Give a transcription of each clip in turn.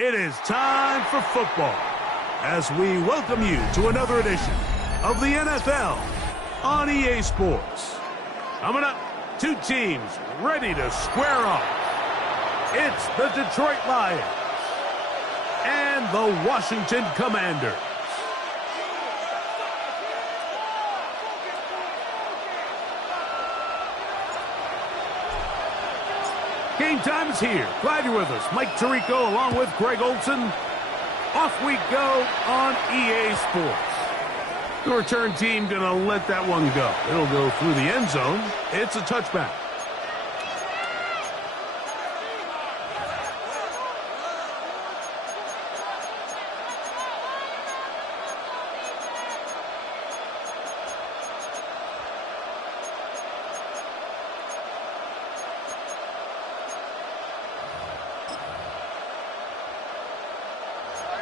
It is time for football as we welcome you to another edition of the NFL on EA Sports. Coming up, two teams ready to square off. It's the Detroit Lions and the Washington Commanders. Game time is here. Glad you're with us. Mike Tirico along with Greg Olson. Off we go on EA Sports. The return team going to let that one go. It'll go through the end zone. It's a touchback.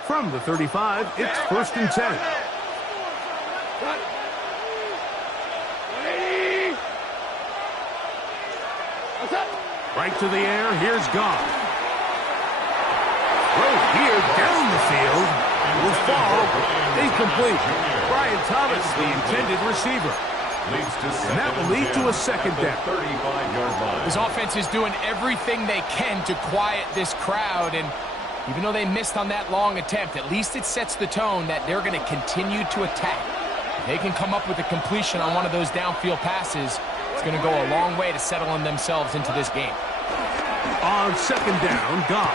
From the 35, it's 1st and 10. Right to the air, here's Goff. Throw here down the field. Will fall. Incomplete. Brian Thomas, the intended receiver. And that will lead to a second down. This offense is doing everything they can to quiet this crowd, and even though they missed on that long attempt, at least it sets the tone that they're going to continue to attack. If they can come up with a completion on one of those downfield passes, it's going to go a long way to settling themselves into this game. On second down, Goff.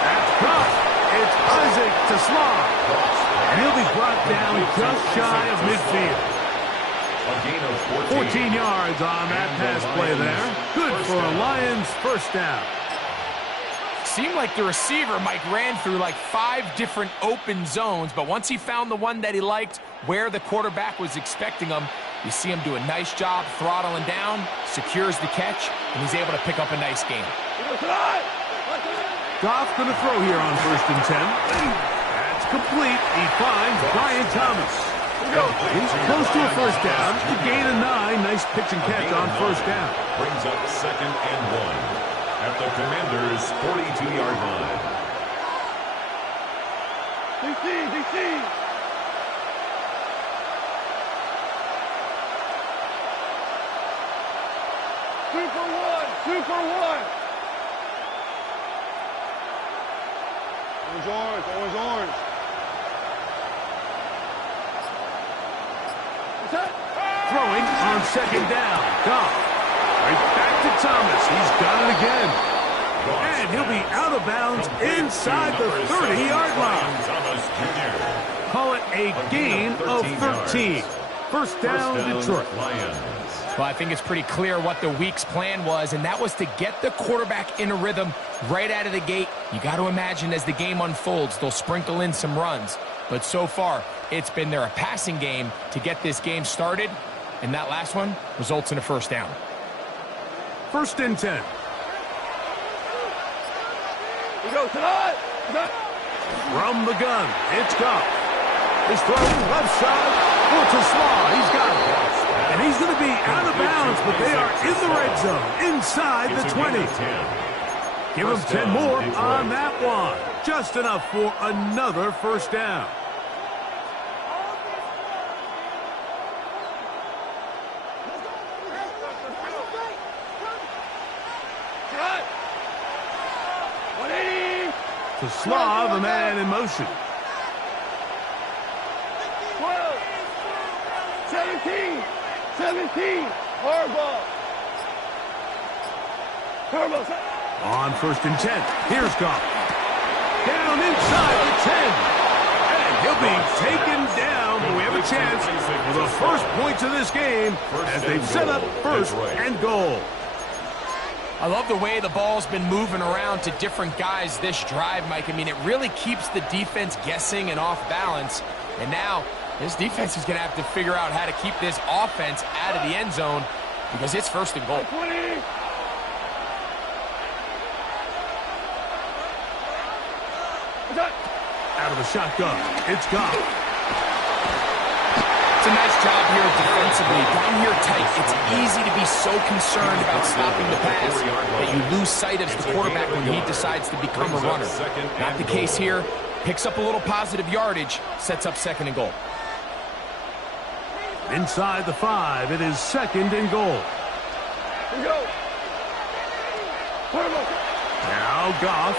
That's Goff. It's Isaac to Slaw. And he'll be brought down just shy of midfield. 14 yards on that pass play there. Good for a Lions first down. Seemed like the receiver, Mike, ran through like 5 different open zones, but once he found the one that he liked, where the quarterback was expecting him, you see him do a nice job throttling down, secures the catch, and he's able to pick up a nice gain. Goff going to throw here on 1st and 10. That's complete. He finds Brian Thomas. He's close to a first down. The gain of 9. Nice pitch and catch on 1st down. Brings up 2nd and 1 at the Commanders' 42-yard line. DC. Two for one. Orange. Throwing on 2nd down. Goff. Right back to Thomas. He's got it again. And he'll be out of bounds inside the 30-yard line. Call it a gain of 13. First down, Detroit. Well, I think it's pretty clear what the week's plan was, and that was to get the quarterback in a rhythm right out of the gate. You got to imagine as the game unfolds, they'll sprinkle in some runs. But so far, it's been a passing game to get this game started, and that last one results in a first down. 1st and 10. We go tonight. From the gun, it's Goff. His throw left side. To Slaw. He's got it. And he's going to be out of bounds, but they are in the red zone, inside the 20. Give him 10 more on that one. Just enough for another first down. To Slaw, the man in motion. 12, 17, Harbaugh. On 1st and 10, here's Goff. Down inside the 10. And he'll be taken down, but we have a chance for the first points of this game as they've set up 1st and goal. I love the way the ball's been moving around to different guys this drive, Mike. I mean, it really keeps the defense guessing and off balance. And now, this defense is going to have to figure out how to keep this offense out of the end zone because it's 1st and goal. Out of the shotgun, it's Goff. It's a nice job here defensively. Down here tight, it's easy to be so concerned about stopping the pass that you lose sight of the quarterback when he decides to become a runner. Not the case here. Picks up a little positive yardage, sets up 2nd and goal. Inside the 5, it is 2nd and goal. We go. Now Goff.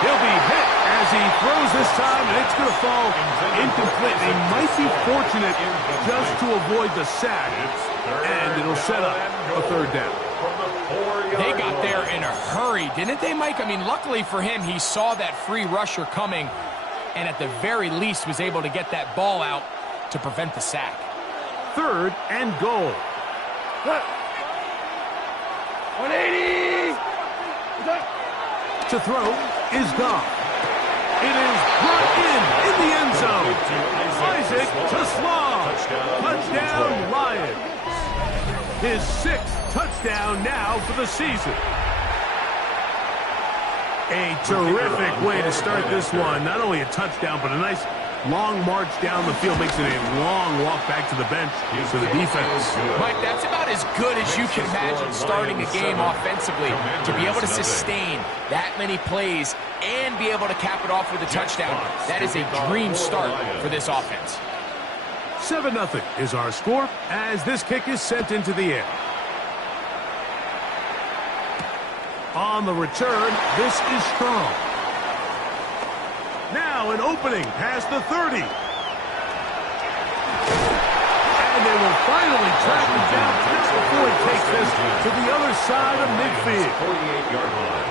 He'll be hit as he throws this time, and it's going to fall incomplete. He might be fortunate just to avoid the sack, and it'll set up a 3rd down. They got there in a hurry, didn't they, Mike? I mean, luckily for him, he saw that free rusher coming, and at the very least was able to get that ball out to prevent the sack. 3rd and goal. 180. To throw is Goff. It is brought in the end zone. Isaac to Slaw. Touchdown, Lions. His 6th touchdown now for the season. A terrific way to start this one. Not only a touchdown, but a nice long march down the field. Makes it a long walk back to the bench for the defense. Mike, that's about as good as you can imagine starting a game offensively. To be able to sustain that many plays and be able to cap it off with a touchdown, that is a dream start for this offense. 7-0 is our score as this kick is sent into the air. On the return, this is strong. Now an opening past the 30. And they will finally track him down just before he takes this to the other side of midfield. 48-yard line.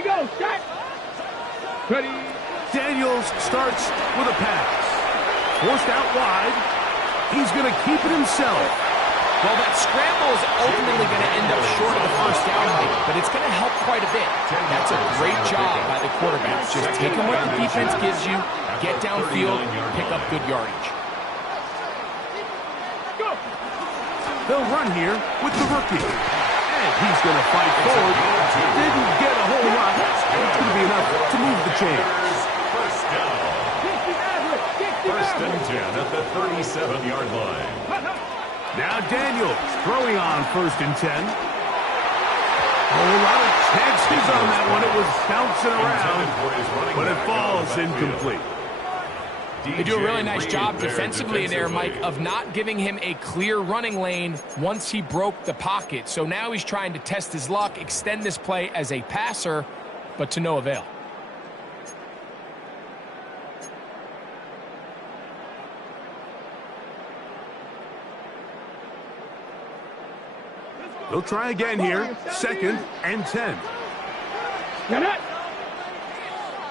we go. Set. Ready. Daniels starts with a pass. Forced out wide. He's going to keep it himself. Well, that scramble is ultimately going to end up short of the first down, Mike, but it's going to help quite a bit. That's a great job by the quarterback. Just taking what the defense gives you, get downfield, pick up good yardage. They'll run here with the rookie. And he's going to fight forward. Didn't get a whole lot. It's going to be enough to move the chains. First down. First and 10 at the 37-yard line. Now Daniels throwing on first and 10. A whole lot of chances on that one. It was bouncing around, but it falls incomplete. They do a really nice job defensively in there, Mike, of not giving him a clear running lane once he broke the pocket. So now he's trying to test his luck, extend this play as a passer, but to no avail. They'll try again here. Second and 10. Get it.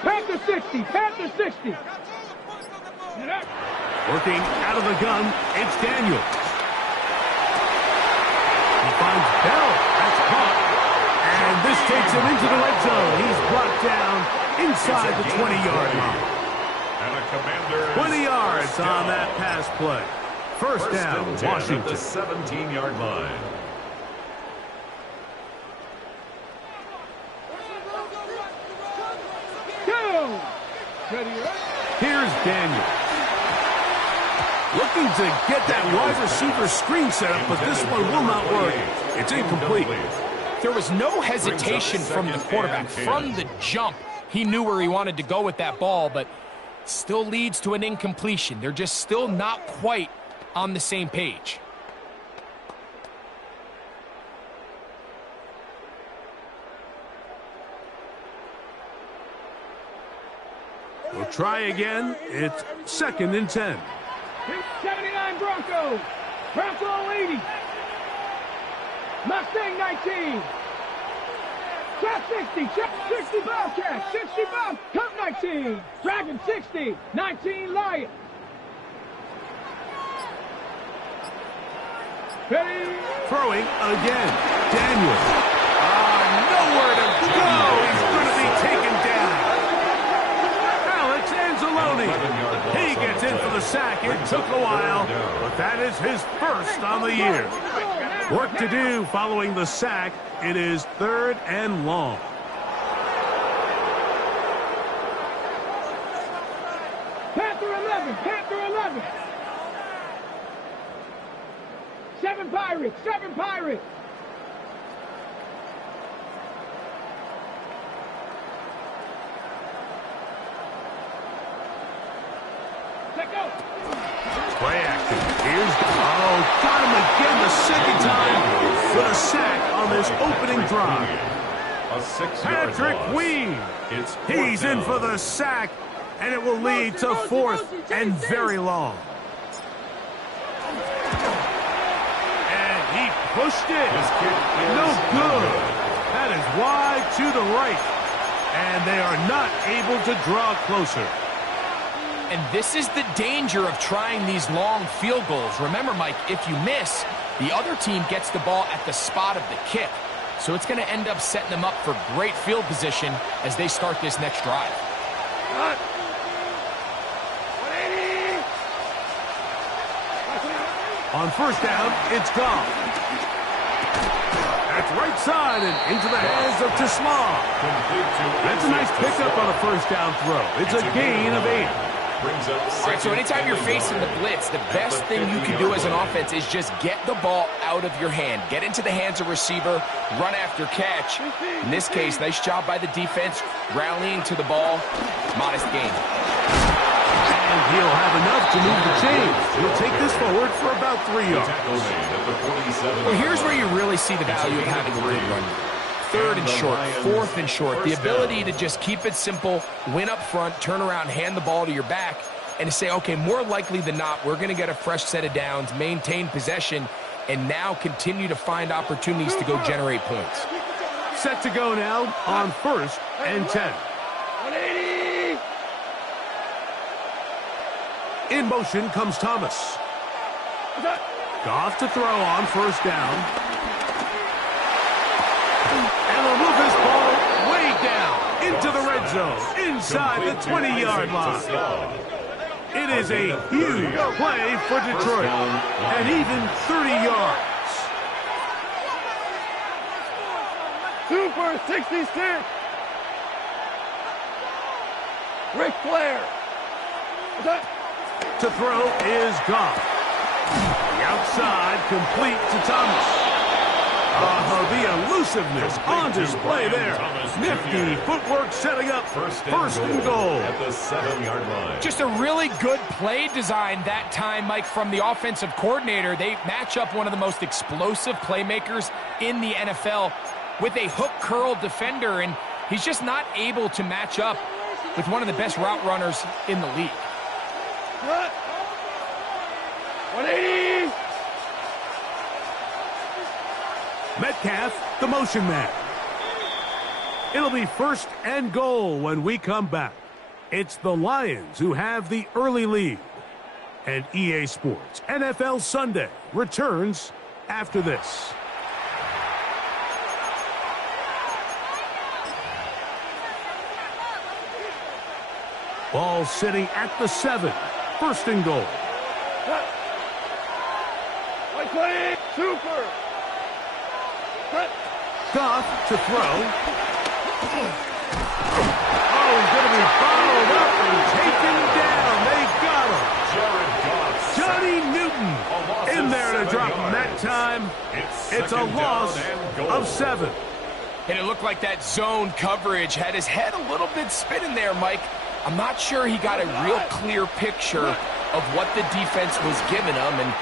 Panther 60. Panther 60. Working out of the gun, it's Daniels. He finds Bell. That's caught. And this takes him into the red zone. He's brought down inside the 20-yard line. And a Commander's 20 yards first on down. that pass play. First down, and 10 at Washington. the 17-yard line. Go. Ready. Here's Daniels. Looking to get that wide receiver screen set up, but this one will not work. It's incomplete. There was no hesitation from the quarterback. From the jump, he knew where he wanted to go with that ball, but still leads to an incompletion. They're just still not quite on the same page. We'll try again. It's second and 10. 79 Broncos. Bronco 80. Mustang 19. Cat 60. Cat 60 Bobcat. 60 Bob. Cup 19. Dragon 60. 19 Lion. Ready. Throwing again. Daniels. Nowhere to go. He's going to be taken down. Alex Anzalone. He gets in for the sack. It took a while, but that is his first on the year. Work to do following the sack. It is third and long. Panther 11. Panther 11. 7 Pirates. 7 Pirates. Let go. Play action. Here's, got him again the second time with a sack on this opening drive. A 6-yard Patrick loss. Queen. It's He's in down. for the sack, and it will lead to fourth and very long. And he pushed it. His kick is No good. That is wide to the right. And they are not able to draw closer. And this is the danger of trying these long field goals. Remember, Mike, if you miss, the other team gets the ball at the spot of the kick. So it's going to end up setting them up for great field position as they start this next drive. 180. On first down, it's gone. That's right side and into the hands of Tisla. That's a nice pickup on a first down throw. It's a gain of 8. All right, so anytime you're facing the blitz, the best thing you can do as an offense is just get the ball out of your hand. Get into the hands of receiver, run after catch. In this case, nice job by the defense, rallying to the ball. Modest gain. And he'll have enough to move the chains. He'll take this forward for about 3 yards. Well, here's where you really see the value of having a good run. Third and short, fourth and short. The ability to just keep it simple, win up front, turn around, hand the ball to your back, and to say, okay, more likely than not, we're going to get a fresh set of downs, maintain possession, and now continue to find opportunities to go generate points. Set to go now on 1st and 10. 180. In motion comes Thomas. Goff to throw on 1st down. And they'll move this ball way down into the red zone, inside the 20-yard line. It is a huge play for Detroit, and even 30 yards. Super 66. Ric Flair. To throw is Goff. The outside complete to Thomas. The elusiveness on display there. Nifty footwork setting up first and goal. At the 7-yard line. Just a really good play design that time, Mike, from the offensive coordinator. They match up one of the most explosive playmakers in the NFL with a hook curl defender, and he's just not able to match up with one of the best route runners in the league. 180. Metcalf, the motion man. It'll be 1st and goal when we come back. It's the Lions who have the early lead. And EA Sports NFL Sunday returns after this. Ball sitting at the 7. 1st and goal. 120. Super. Goff to throw. Oh, he's going to be followed up and taken down. They got him. Jared Goff. Johnny Newton in there to drop him that time. It's a loss of 7. And it looked like that zone coverage had his head a little bit spinning there, Mike. I'm not sure he got a real clear picture of what the defense was giving him, and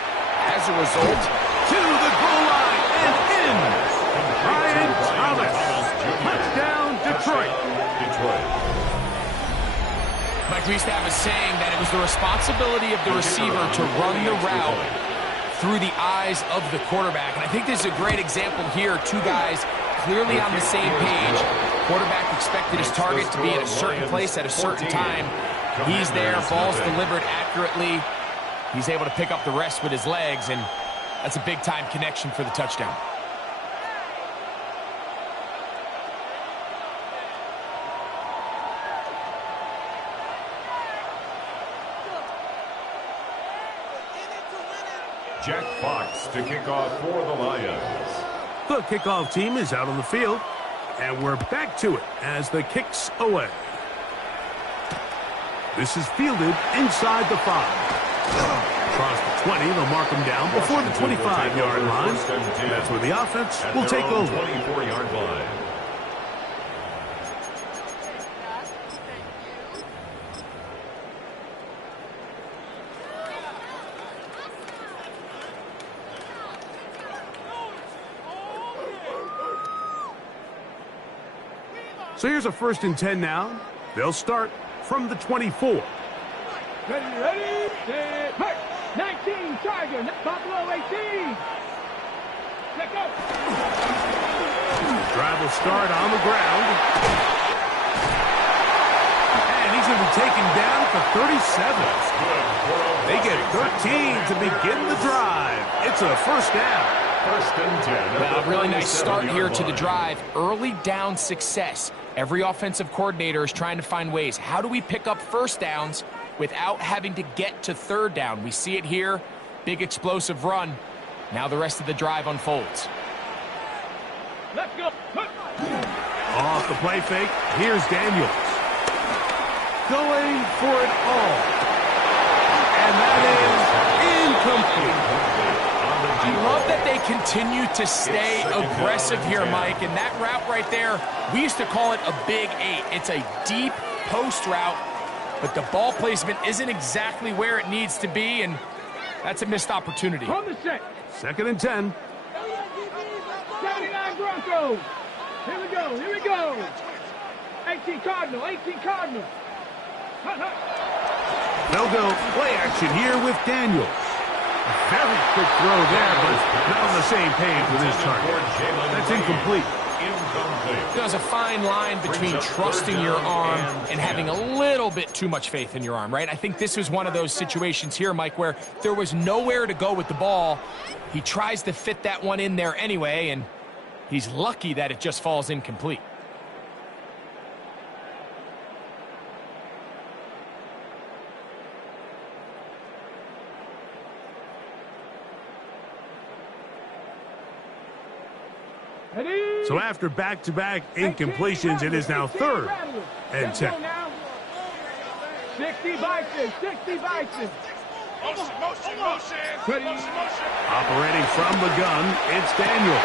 as a result, To the goal line and in. Brian Thomas. Touchdown, Detroit. Mike, we used to have a saying that it was the responsibility of the receiver to run the route through the eyes of the quarterback. And I think this is a great example here. 2 guys clearly on the same page. Quarterback expected his target to be at a certain place at a certain time. He's there, ball's delivered accurately. He's able to pick up the rest with his legs, and that's a big-time connection for the touchdown. Jack Fox to kick off for the Lions. The kickoff team is out on the field, and we're back to it as the kick's away. This is fielded inside the 5. Across the 20, they'll mark him down before the 25-yard line. That's where the offense will take over. 24-yard line. So here's a 1st and 10 now. They'll start from the 24. Ready, set, march. 19, Charger, Buffalo 18. Let go. Drive will start on the ground. And he's going to be taken down for 37. They get 13 to begin the drive. It's a 1st down. 1st and 10. Well, a really nice start here to the drive. Early down success. Every offensive coordinator is trying to find ways. How do we pick up 1st downs without having to get to 3rd down? We see it here. Big explosive run. Now the rest of the drive unfolds. Let's go. Off the play fake, here's Daniels. Going for it all. And that is incomplete. I love that they continue to stay aggressive here, Mike. And that route right there, we used to call it a Big 8. It's a deep post route, but the ball placement isn't exactly where it needs to be, and that's a missed opportunity. On the set. 2nd and 10. 79 Broncos. Here we go. Here we go. 18 Cardinal. 18 Cardinal. Hut, hut. They'll go play action here with Daniels. Very quick throw there, but not on the same page with his target. That's incomplete. incomplete. There's a fine line between trusting your arm and having a little bit too much faith in your arm, right? I think this was one of those situations here, Mike, where there was nowhere to go with the ball. He tries to fit that one in there anyway, and he's lucky that it just falls incomplete. So after back-to-back incompletions, it is now 3rd and 10. 60 Vikings, 60 Vikings. Operating from the gun, it's Daniels.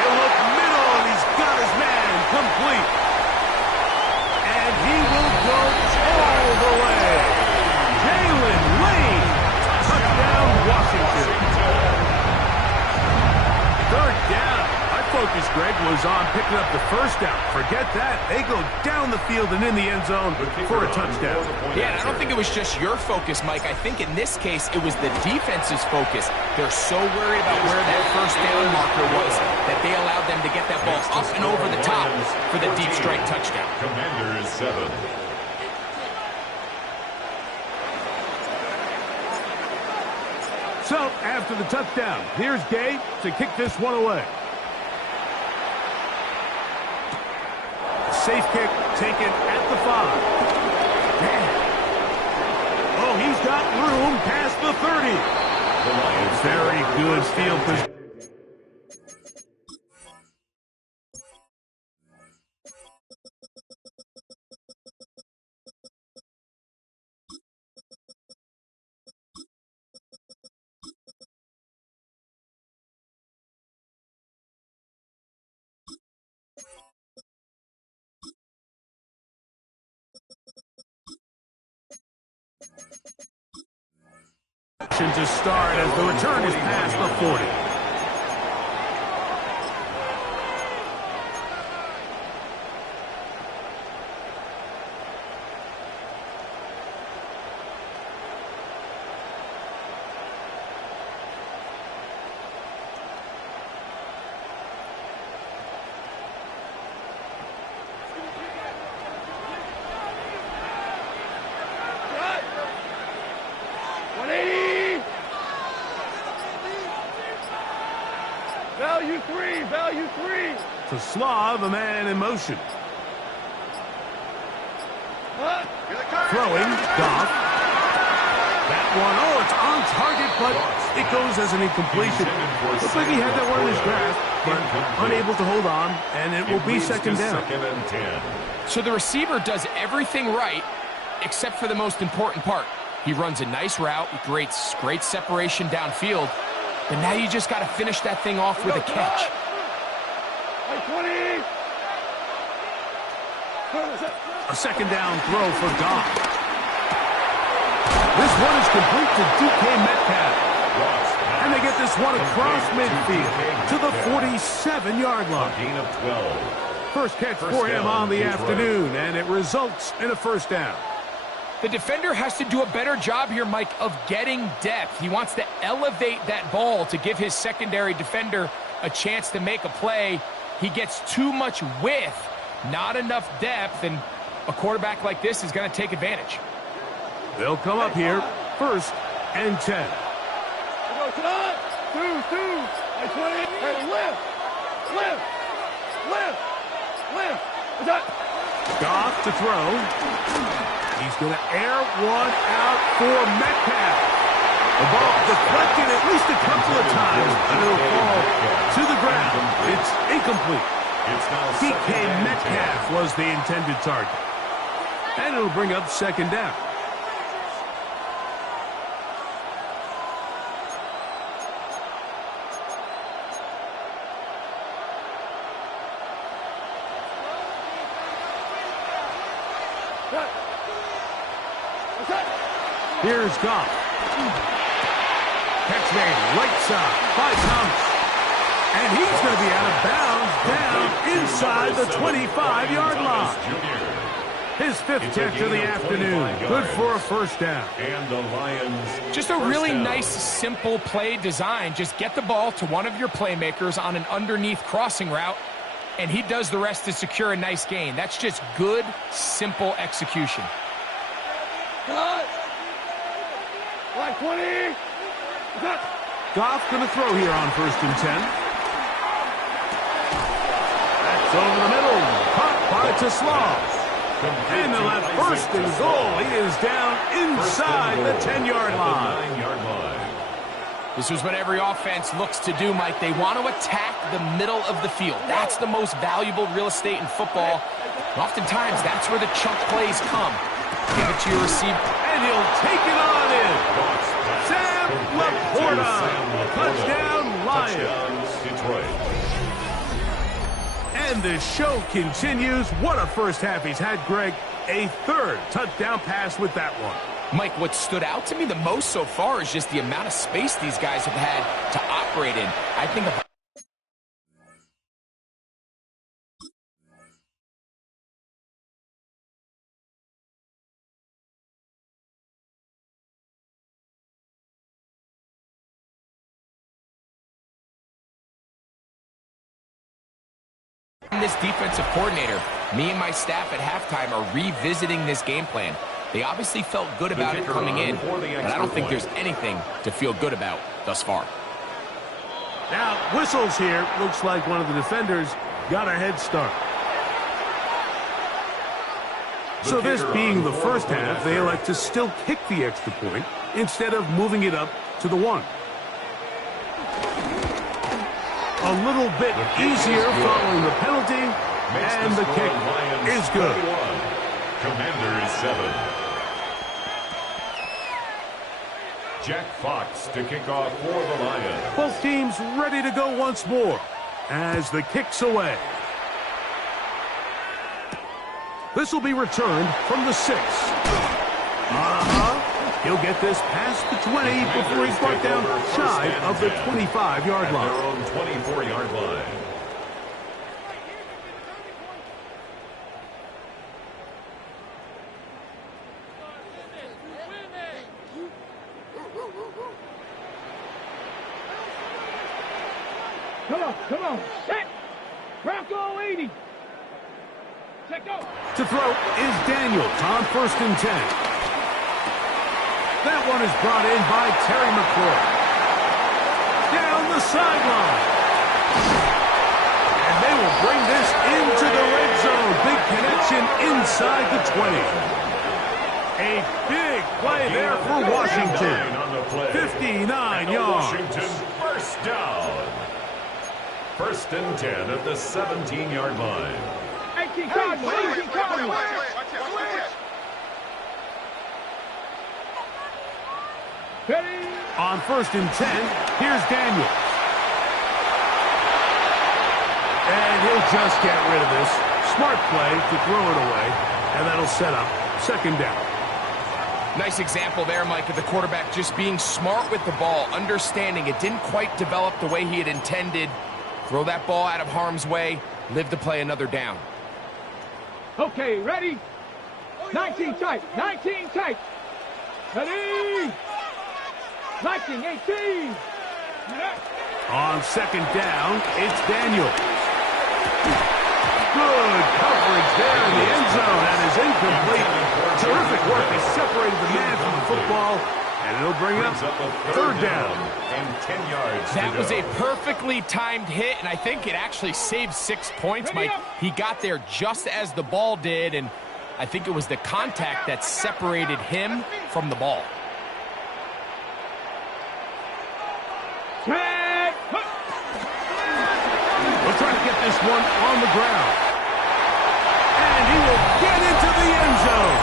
He'll look middle, and he's got his man complete. And he will go all the way. Jalen Lane, touchdown, Washington. 3rd down. Focus, Greg, was on picking up the first down. Forget that. They go down the field and in the end zone for a touchdown. Yeah, I don't think it was just your focus, Mike. I think in this case, it was the defense's focus. They're so worried about where that first down marker was that they allowed them to get that ball up and over the top for the deep strike touchdown. Commanders 7. So, after the touchdown, here's Gabe to kick this one away. Safe kick taken at the 5. Oh, he's got room past the 30. Very good field position. To start as the return is past the 40. Value three. To Slav, a man in motion. Throwing, Goff. That one, oh, it's on target, but it goes as an incompletion. Looks like he had that one in his grasp, but unable to hold on, and it will be 2nd down. 2nd and 10. So the receiver does everything right, except for the most important part. He runs a nice route, great separation downfield, but now you just got to finish that thing off with a catch. A 2nd down throw for Goff. This one is complete to DK Metcalf. And they get this one across midfield to the 47-yard line. Gain of 12. First catch for him on the afternoon, and it results in a 1st down. The defender has to do a better job here, Mike, of getting depth. He wants to elevate that ball to give his secondary defender a chance to make a play. He gets too much width, not enough depth, and a quarterback like this is going to take advantage. They'll come up here, 1st and 10. Goff to throw. He's going to air one out for Metcalf. The ball deflected at least a couple of times, and it'll fall to the ground. It's incomplete. DK Metcalf was the intended target. And it'll bring up 2nd down. Here's Goff. Catch made right side by Thomas. And he's going to be out of bounds down inside the 25-yard line. His 5th catch of the afternoon. Good for a 1st down. And the Lions. Just a really nice, simple play design. Just get the ball to one of your playmakers on an underneath crossing route And he does the rest to secure a nice gain. That's just good, simple execution. Cut. Like 20. Cut. Goff going to throw here on 1st and 10. That's over the middle. Caught by Toslav. And they'll have 1st and goal. He is down inside the 10-yard line. This is what every offense looks to do, Mike. They want to attack the middle of the field. That's the most valuable real estate in football. And oftentimes, that's where the chunk plays come. Give it to your receiver. And he'll take it on in. Sam Laporta. Touchdown, Lions. Detroit. And the show continues. What a first half he's had, Greg. A 3rd touchdown pass with that one. Mike, what stood out to me the most so far is just the amount of space these guys have had to operate in. I think of this defensive coordinator, me and my staff at halftime are revisiting this game plan. They obviously felt good about it coming in, but I don't think there's anything to feel good about thus far. Now, whistles here. Looks like one of the defenders got a head start. So this being the first half, they elect to still kick the extra point instead of moving it up to the 1. A little bit easier following the penalty, and the kick is good. Commanders 7. Jack Fox to kick off for the Lions. Both teams ready to go once more as the kick's away. This will be returned from the 6. He'll get this past the 20 before he's brought down shy of the 25-yard line. Their own 24-yard line. Come on. Set. Bronco 80. Set go. To throw is Daniels on 1st and 10. That one is brought in by Terry McLaurin. Down the sideline. And they will bring this into the red zone. Big connection inside the 20. A big play there for Washington. 59 yards. Washington first down. 1st and 10 at the 17-yard line. 18 Cardinals. 18 Cardinals. Ready? On 1st and 10, here's Daniels. And he'll just get rid of this. Smart play to throw it away, and that'll set up 2nd down. Nice example there, Mike, of the quarterback just being smart with the ball, understanding it didn't quite develop the way he had intended. Throw that ball out of harm's way, live to play another down. Okay, ready? 19 tight. 19 tight. Ready? 19, 18. On 2nd down, it's Daniels. Good coverage there in the end zone. That is incomplete. Terrific work. He separated the man from the football, and it'll bring up 3rd down. And 10 yards. That was a perfectly timed hit, and I think it actually saved 6 points, Mike. He got there just as the ball did, and I think it was the contact that separated him from the ball. We'll try to get this one on the ground. And he will get into the end zone.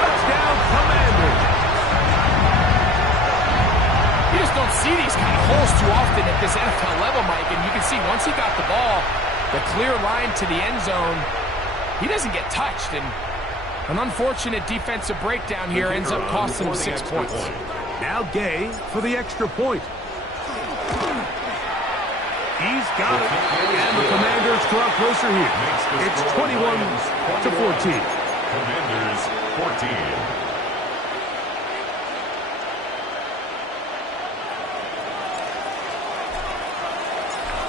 Touchdown, Commanders. You just don't see these kind of holes too often at this NFL level, Mike, and you can see once he got the ball, the clear line to the end zone, he doesn't get touched, and an unfortunate defensive breakdown here ends up costing him 6 points. Now Gay for the extra point. He's got it, and the Commanders draw closer here. It's 21-14. Commanders 14.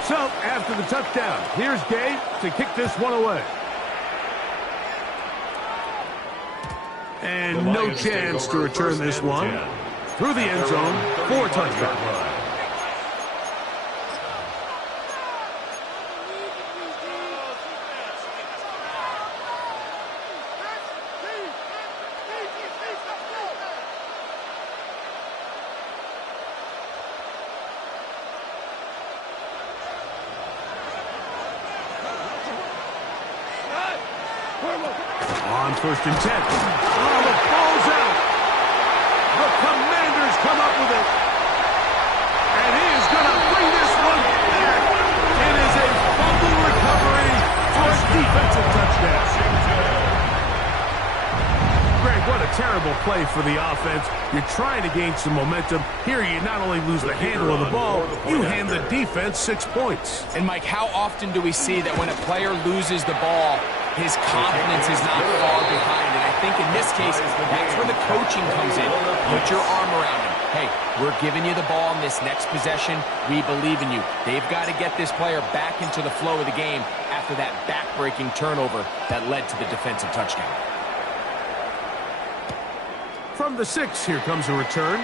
So, after the touchdown, here's Gabe to kick this one away. And no chance to return this one. Through the end zone for a touchdown. On 1st and 10. Oh, the ball's out. The Commanders come up with it. And he is going to bring this one back. It is a fumble recovery for a defensive touchdown. Greg, what a terrible play for the offense. You're trying to gain some momentum. Here you not only lose the handle of the ball, you hand the defense 6 points. And Mike, how often do we see that when a player loses the ball, his confidence is not far behind? And I think in this case, that's where the coaching comes in. Put your arm around him. Hey, we're giving you the ball in this next possession. We believe in you. They've got to get this player back into the flow of the game after that back-breaking turnover that led to the defensive touchdown. From the 6, here comes a return.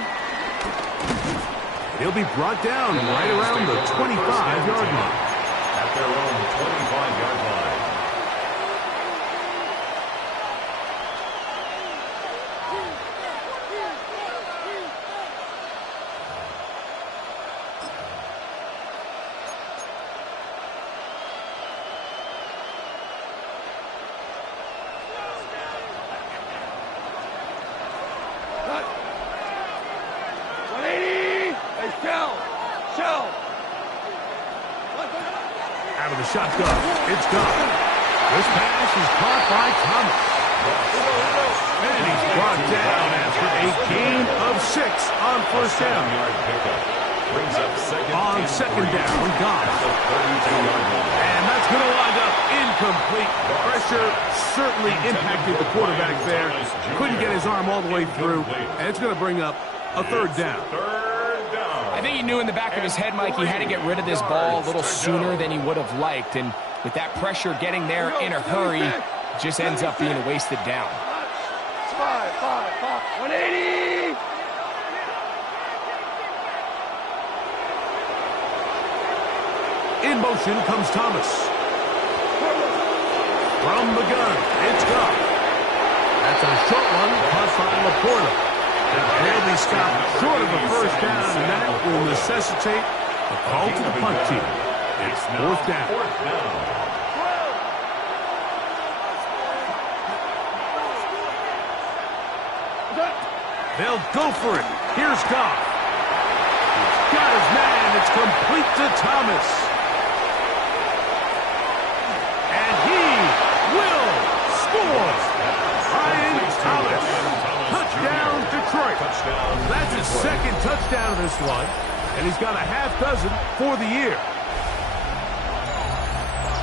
He'll be brought down right around the 25-yard line. At their own 25-yard line. Out of the shotgun. It's gone. This pass is caught by Thomas. And he's brought down after a gain of 6 on 1st down. On 2nd down, gone. And that's going to wind up incomplete. Pressure certainly impacted the quarterback there. Couldn't get his arm all the way through. And it's going to bring up a 3rd down. I think he knew in the back of his head, Mike, he had to get rid of this ball a little sooner than he would have liked. And with that pressure getting there in a hurry, it just ends up being a wasted down. 180! In motion comes Thomas. From the gun, it's gone. That's a short one, caught by Laporta. They'll be stopped short of a 1st down, and that will necessitate a call to the punt team. It's 4th down. They'll go for it. Here's Goff. He's got his man. It's complete to Thomas. And he will score. Ryan Thomas. Touchdown, Detroit. That's his 2nd touchdown of this one, and he's got a half dozen for the year.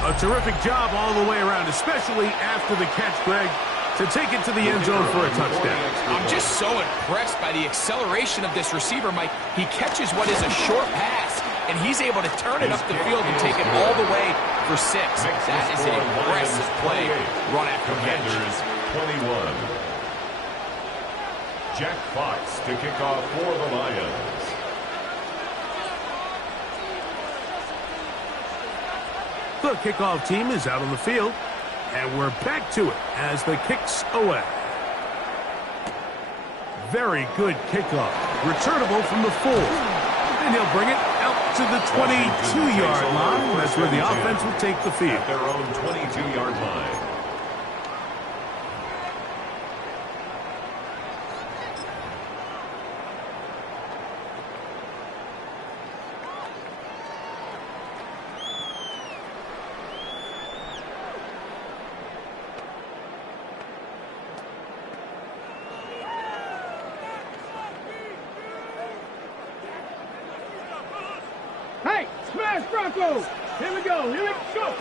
A terrific job all the way around, especially after the catch, Greg, to take it to the end zone for a touchdown. I'm just so impressed by the acceleration of this receiver, Mike. He catches what is a short pass, and he's able to turn it up the field and take it all the way for 6. That is an impressive play, run after catch. 21. Jack Fox to kick off for the Lions. The kickoff team is out on the field, and we're back to it as the kick's away. Very good kickoff. Returnable from the 4. And he'll bring it out to the 22-yard line. That's where the offense will take the field. At their own 22-yard line. Hey, smash Broncos! Here we go, here we go!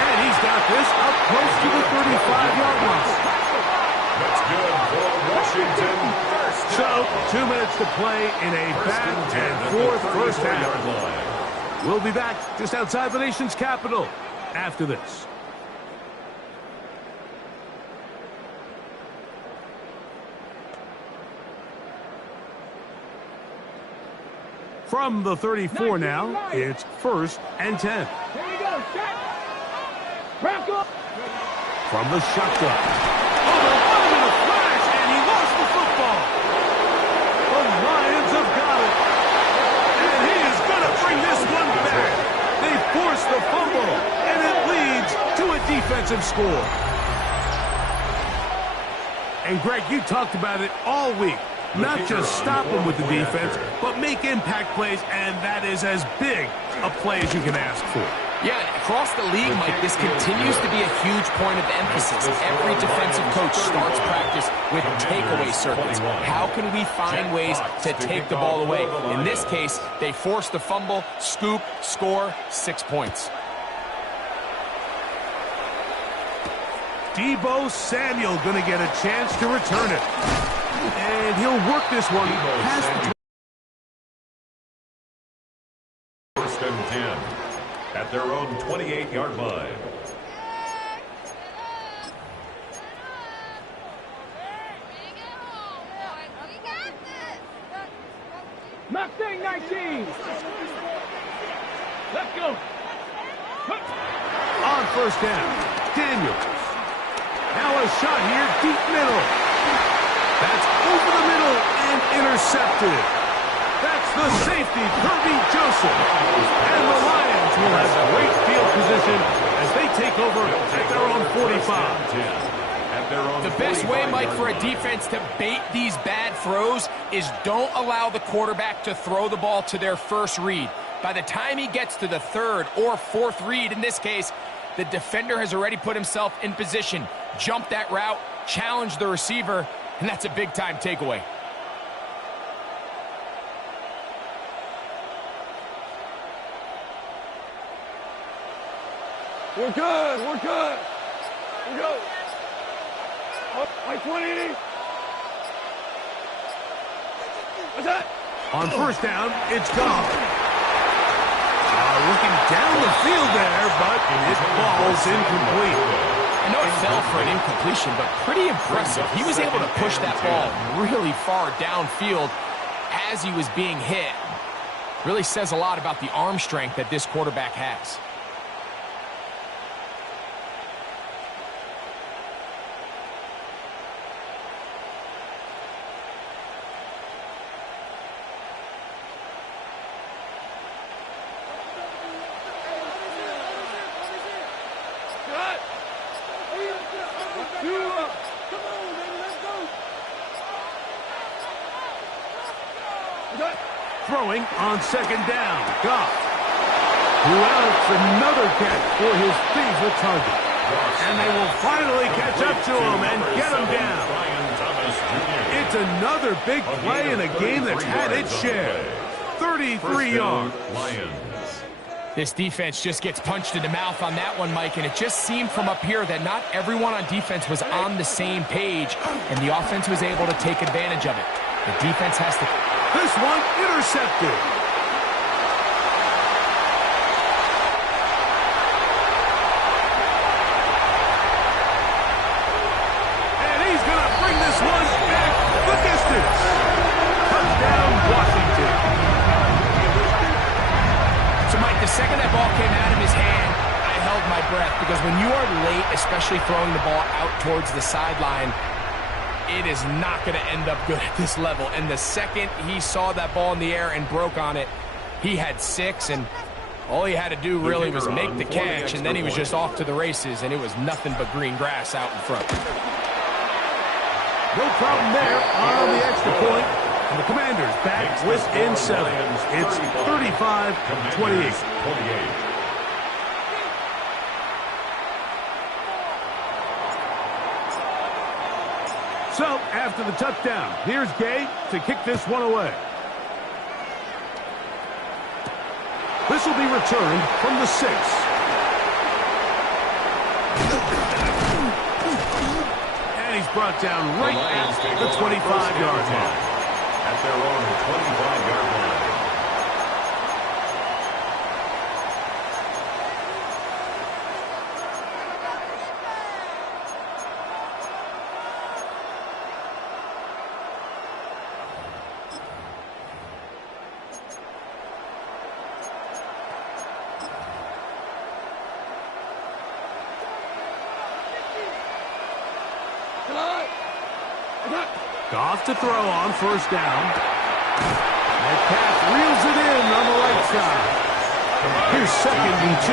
And he's got this up close to the 35-yard line. That's good for Washington. First So, 2 minutes to play in a back and forth first half. We'll be back just outside the nation's capital after this. From the 34 now, it's 1st and 10. Here we go, set. Bronco. From the shotgun. Oh, they're in a flash, and he lost the football. The Lions have got it. And he is going to bring this one back. They force the fumble, and it leads to a defensive score. And, Greg, you talked about it all week. Not just stop them with the defense, but make impact plays, and that is as big a play as you can ask for. Yeah, across the league, Mike, this continues to be a huge point of emphasis. Every defensive coach starts practice with takeaway circuits. How can we find ways to take the ball away? In this case, they force the fumble, scoop, score, 6 points. Deebo Samuel going to get a chance to return it. And he'll work this one past the 1st and 10 at their own 28-yard line. Mustang 19. Let's go. on 1st down. Daniels. Now a shot here, deep middle. That's over the middle and intercepted. That's the safety, Kirby Joseph. And the Lions will have great field position as they take over at their own 45. The best way, Mike, for a defense to bait these bad throws is don't allow the quarterback to throw the ball to their first read. By the time he gets to the third or fourth read, in this case, the defender has already put himself in position, jump that route, challenge the receiver, and that's a big-time takeaway. We're good. We're good. We go. Like 20. What's that? On 1st down, it's gone. Looking down the field there, but it falls incomplete. I know it fell for an incompletion, but pretty impressive. He was able to push that ball really far downfield as he was being hit. Really says a lot about the arm strength that this quarterback has. Throwing on 2nd down, Goff. Who else another catch for his favorite target. And they will finally catch up to him and get him down. It's another big play in a game that's had its share. 33 yards. This defense just gets punched in the mouth on that one, Mike, and it just seemed from up here that not everyone on defense was on the same page, and the offense was able to take advantage of it. The defense has to... This one intercepted. And he's going to bring this one back the distance. Touchdown, Washington. So, Mike, the second that ball came out of his hand, I held my breath, because when you are late, especially throwing the ball out towards the sideline, it is not going to end up good at this level. And the second he saw that ball in the air and broke on it, he had 6, and all he had to do really was make the catch, and then he was just off to the races, and it was nothing but green grass out in front. No problem there on the extra point. And the Commanders back within 7. It's 35-28. So, after the touchdown, here's Gay to kick this one away. This will be returned from the 6. And he's brought down right at the 25-yard line. at their own 25-yard line. Goff to throw on first down. Metcalf reels it in on the right side. Here's 2nd and 2.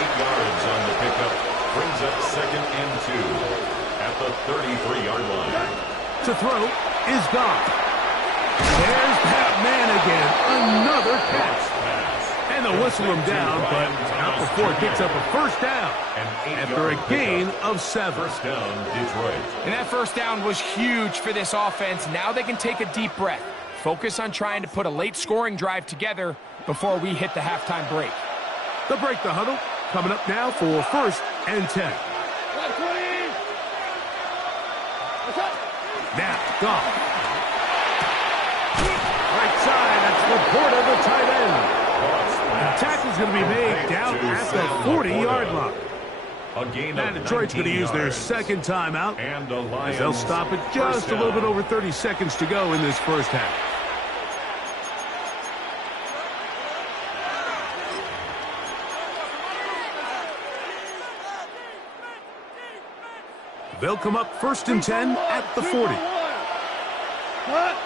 8 yards on the pickup. Brings up 2nd and 2 at the 33-yard line. To throw is Goff. There's Pat Man again. Another catch. And they'll whistle him down, but not before it picks up a first down after a gain of 7. First down, Detroit. And that first down was huge for this offense. Now they can take a deep breath. Focus on trying to put a late scoring drive together before we hit the halftime break. The break the huddle coming up now for 1st and 10. Now, Goff. Right side, that's Laporta, the tight end. The tackle's going to be made down at the 40-yard line. Now Detroit's going to use their 2nd timeout, as they'll stop it just a little bit over 30 seconds to go in this first half. They'll come up 1st and 10 at the 40. Cut.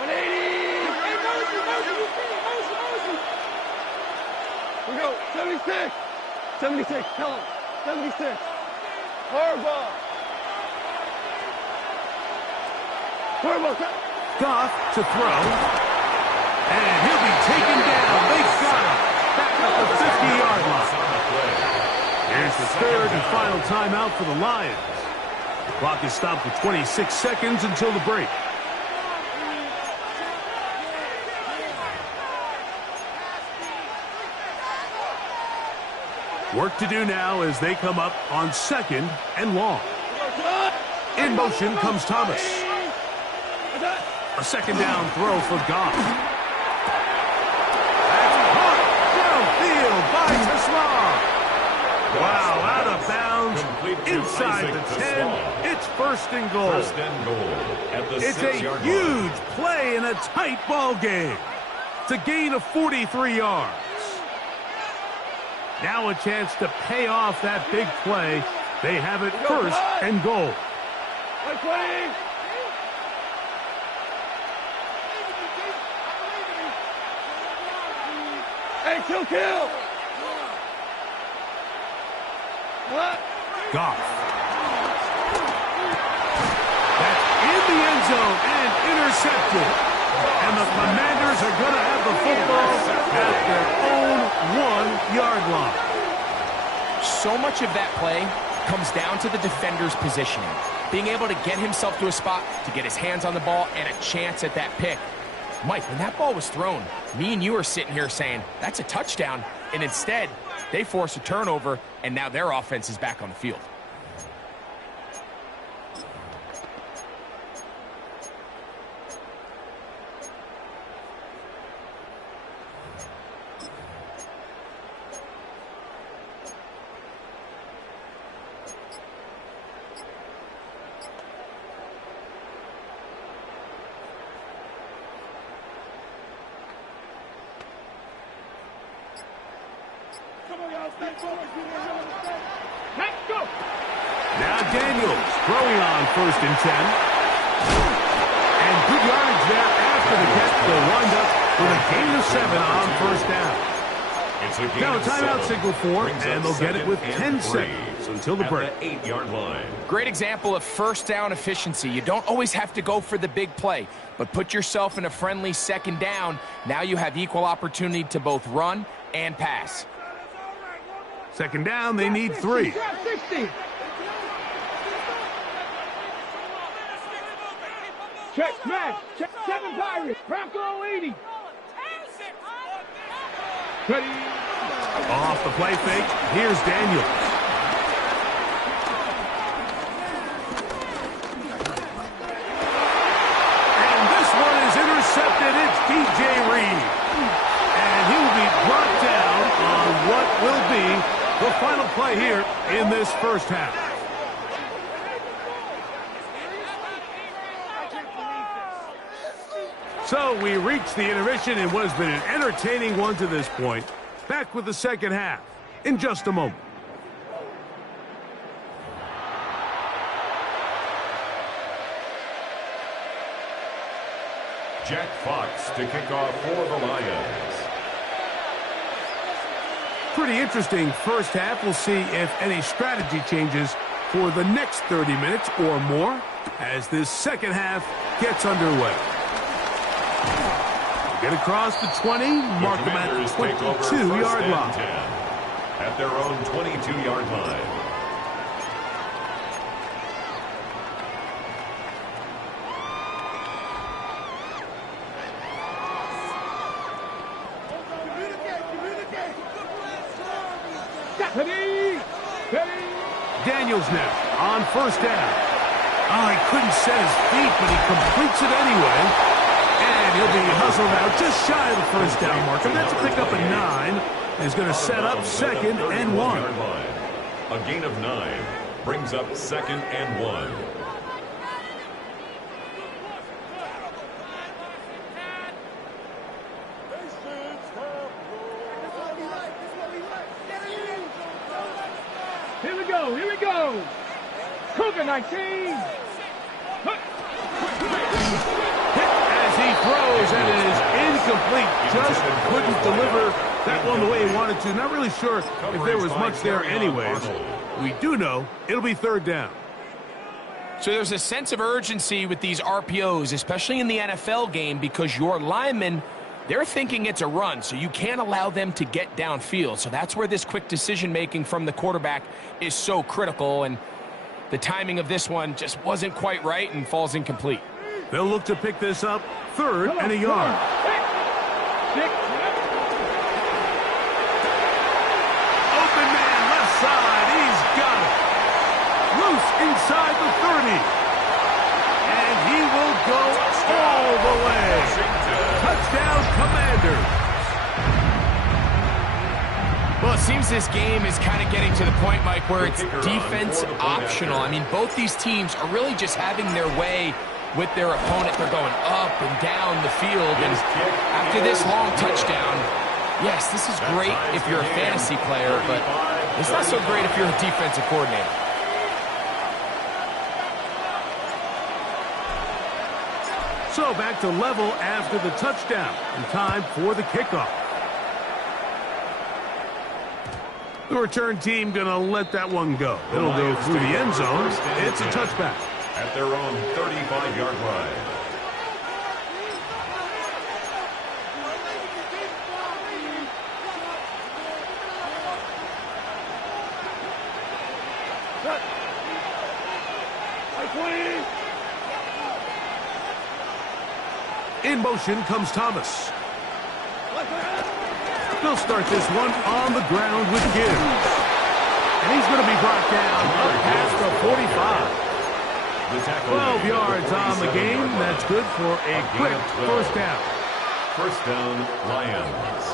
180. We go. 76. 76. Tell him. 76. Harbaugh. Harbaugh. Goff to throw. And he'll be taken down. They got him. Back at the 50-yard line. Here's the 3rd and final timeout for the Lions. The clock is stopped for 26 seconds until the break. Work to do now as they come up on 2nd and long. In motion comes Thomas. A 2nd down throw for Goff. That's caught downfield by Tesla. Wow, out of bounds, inside the 10. It's 1st and goal. 1st and goal at the 6-yard line. It's a huge play in a tight ball game. It's a gain of 43 yards. Now a chance to pay off that big play. They have it 1st and goal. Hey, kill. What? Goff. That's in the end zone and intercepted. And the Commanders are going to have the football at their own 1-yard line. So much of that play comes down to the defender's positioning. Being able to get himself to a spot, to get his hands on the ball, and a chance at that pick. Mike, when that ball was thrown, me and you are sitting here saying, that's a touchdown. And instead, they force a turnover, and now their offense is back on the field. Now Daniels throwing on 1st and 10. And good yardage there after the catch. They'll wind up with a gain of 7 on 1st down. Now a timeout signal for, and they'll get it with 10 seconds until the break. 8-yard line. Great example of first down efficiency. You don't always have to go for the big play, but put yourself in a friendly 2nd down. Now you have equal opportunity to both run and pass. 2nd down, they need 3. 60. Check, smash. Check, 7 Pirates. Bronco 80. Ready. Off the play fake, here's Daniels. this first half. So we reach the intermission in what has been an entertaining one to this point. Back with the second half in just a moment. Jack Fox to kick off for the Lions. Pretty interesting first half. We'll see if any strategy changes for the next 30 minutes or more as this second half gets underway. Get across the 20, mark them at the 22-yard line. At their own 22-yard line. Daniels now on first down. Oh, he couldn't set his feet, but he completes it anyway. And he'll be hustled out just shy of the first down marker. That's a pickup of 9. He's going to set up second and 1. A gain of 9 brings up second and 1. Here we go. Cougar 19. As he throws, and it is incomplete. Just couldn't deliver that one the way he wanted to. Not really sure if there was much there anyways. We do know it'll be third down. So there's a sense of urgency with these RPOs, especially in the NFL game, because your linemen, they're thinking it's a run, so you can't allow them to get downfield. So that's where this quick decision-making from the quarterback is so critical, and the timing of this one just wasn't quite right and falls incomplete. They'll look to pick this up third and a yard. Open man, left side. He's got it. Loose inside the 30. And he will go all the way. Touchdown, Commanders. Well, it seems this game is kind of getting to the point, Mike, where it's defense optional. I mean, both these teams are really just having their way with their opponent. They're going up and down the field. And after this long touchdown, yes, this is great if you're a fantasy player, but it's not so great if you're a defensive coordinator. So back to level after the touchdown. And time for the kickoff. The return team going to let that one go. It'll go through the end zone. It's a touchback. At their own 35-yard line. In motion comes Thomas. They'll start this one on the ground with Gibbs. And he's going to be brought down up past the 45. 12 yards on the game. That's good for a quick first down. First down, Lions.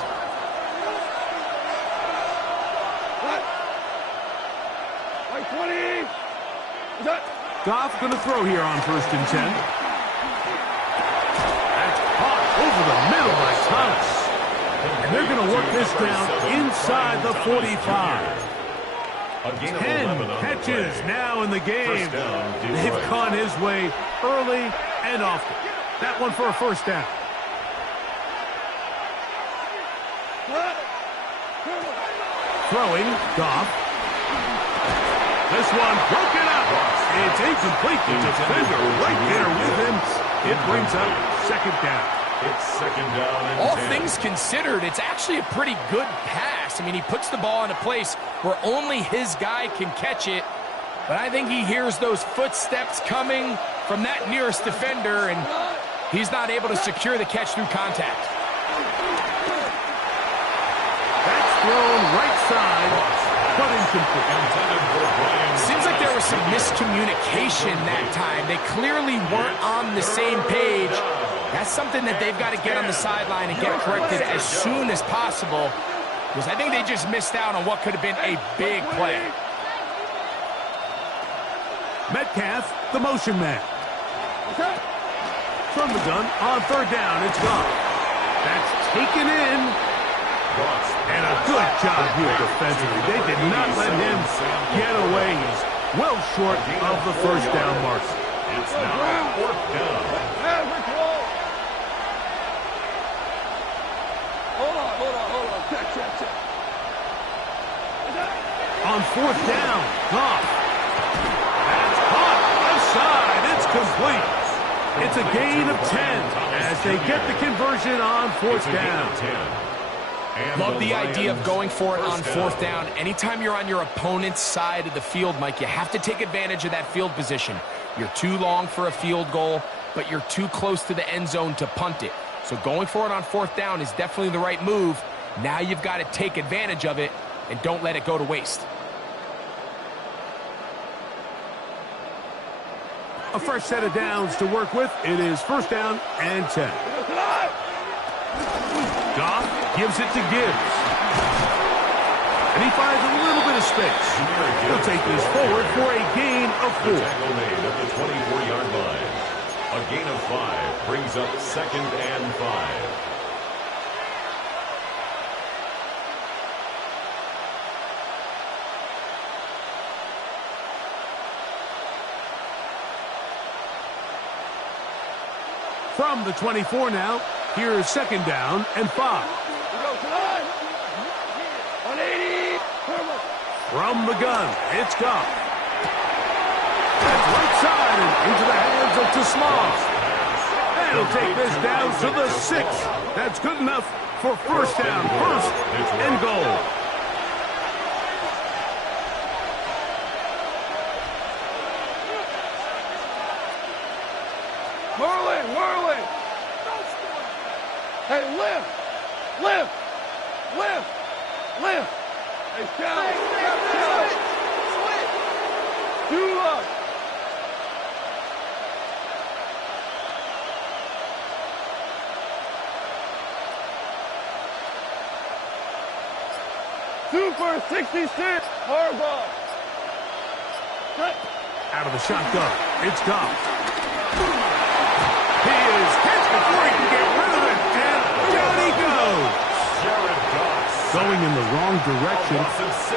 Goff going to throw here on first and 10. That's caught over the middle by Thomas. And they're going to work this down inside the 45. 10 catches now in the game. They've gone his way early and often. That one for a first down. Throwing, Goff. This one broken up. It's incomplete. The defender right there with him. It brings up second down. It's second down and All 10. things considered, it's actually a pretty good pass. I mean, he puts the ball in a place where only his guy can catch it. But I think he hears those footsteps coming from that nearest defender, and he's not able to secure the catch through contact. That's thrown right side, but incomplete. Seems like there was some miscommunication that time. They clearly weren't on the same page. That's something that they've got to get on the sideline and get corrected as soon as possible, because I think they just missed out on what could have been a big play. Metcalf, the motion man. From the gun, on third down, it's gone. That's taken in. And a good job here defensively. They did not let him get away. He's well short of the first down mark. It's now fourth down. Hold on. Check. On fourth down, Goff. That's caught. Offside. It's complete. It's a gain of 10 as they get the conversion on fourth down. Love the idea of going for it on fourth down. Anytime you're on your opponent's side of the field, Mike, you have to take advantage of that field position. You're too long for a field goal, but you're too close to the end zone to punt it. So going for it on fourth down is definitely the right move. Now you've got to take advantage of it and don't let it go to waste. A fresh set of downs to work with. It is first down and 10. Goff gives it to Gibbs. And he finds a little bit of space. He'll take this forward for a gain of 4. Tackle made at the 24-yard line. A gain of 5 brings up second and 5. From the 24 now, here is second down and 5. From the gun, it's Goff. That's right side and into the hands of Tasman. And he'll take this down to the 6. That's good enough for first down, first and goal. Whirling. Hey, lift. Hey, down. Two up. Super 66. Harbaugh. Out of the shotgun, it's Goff. He is hit before he can get rid of it, and down he goes. Going in the wrong direction.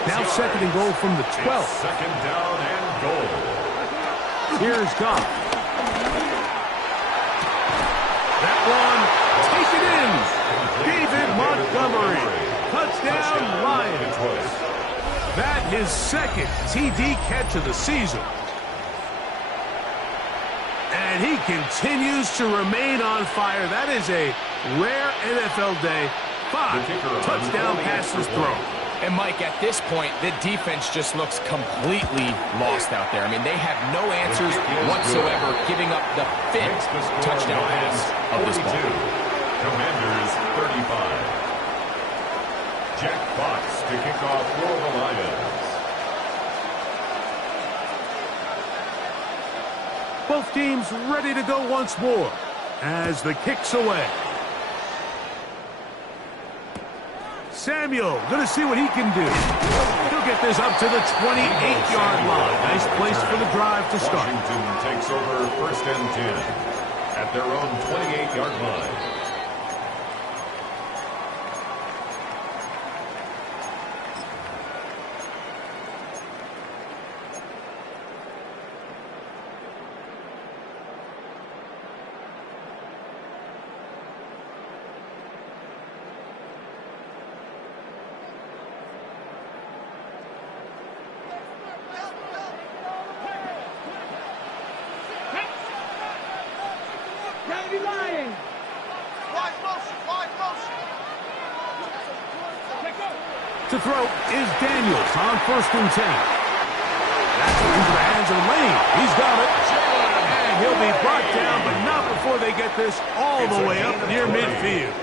Now second and goal from the 12. Second down and goal. Here's Goff. That one, taken in. David Montgomery. Touchdown, Lions. That his second TD catch of the season. And he continues to remain on fire. That is a rare NFL day. 5 touchdown passes thrown. And Mike, at this point, the defense just looks completely lost out there. I mean, they have no answers whatsoever, giving up the 5th touchdown pass of this ball. Commanders 35. Jack Fox to kick off for the Lions. Both teams ready to go once more as the kick's away. Samuel going to see what he can do. He'll get this up to the 28-yard line. Nice place for the drive to start. Washington takes over first and 10 at their own 28-yard line. To throw is Daniels on first and 10. That's into the hands of Lane. He's got it. And he'll be brought down, but not before they get this all the way up near midfield.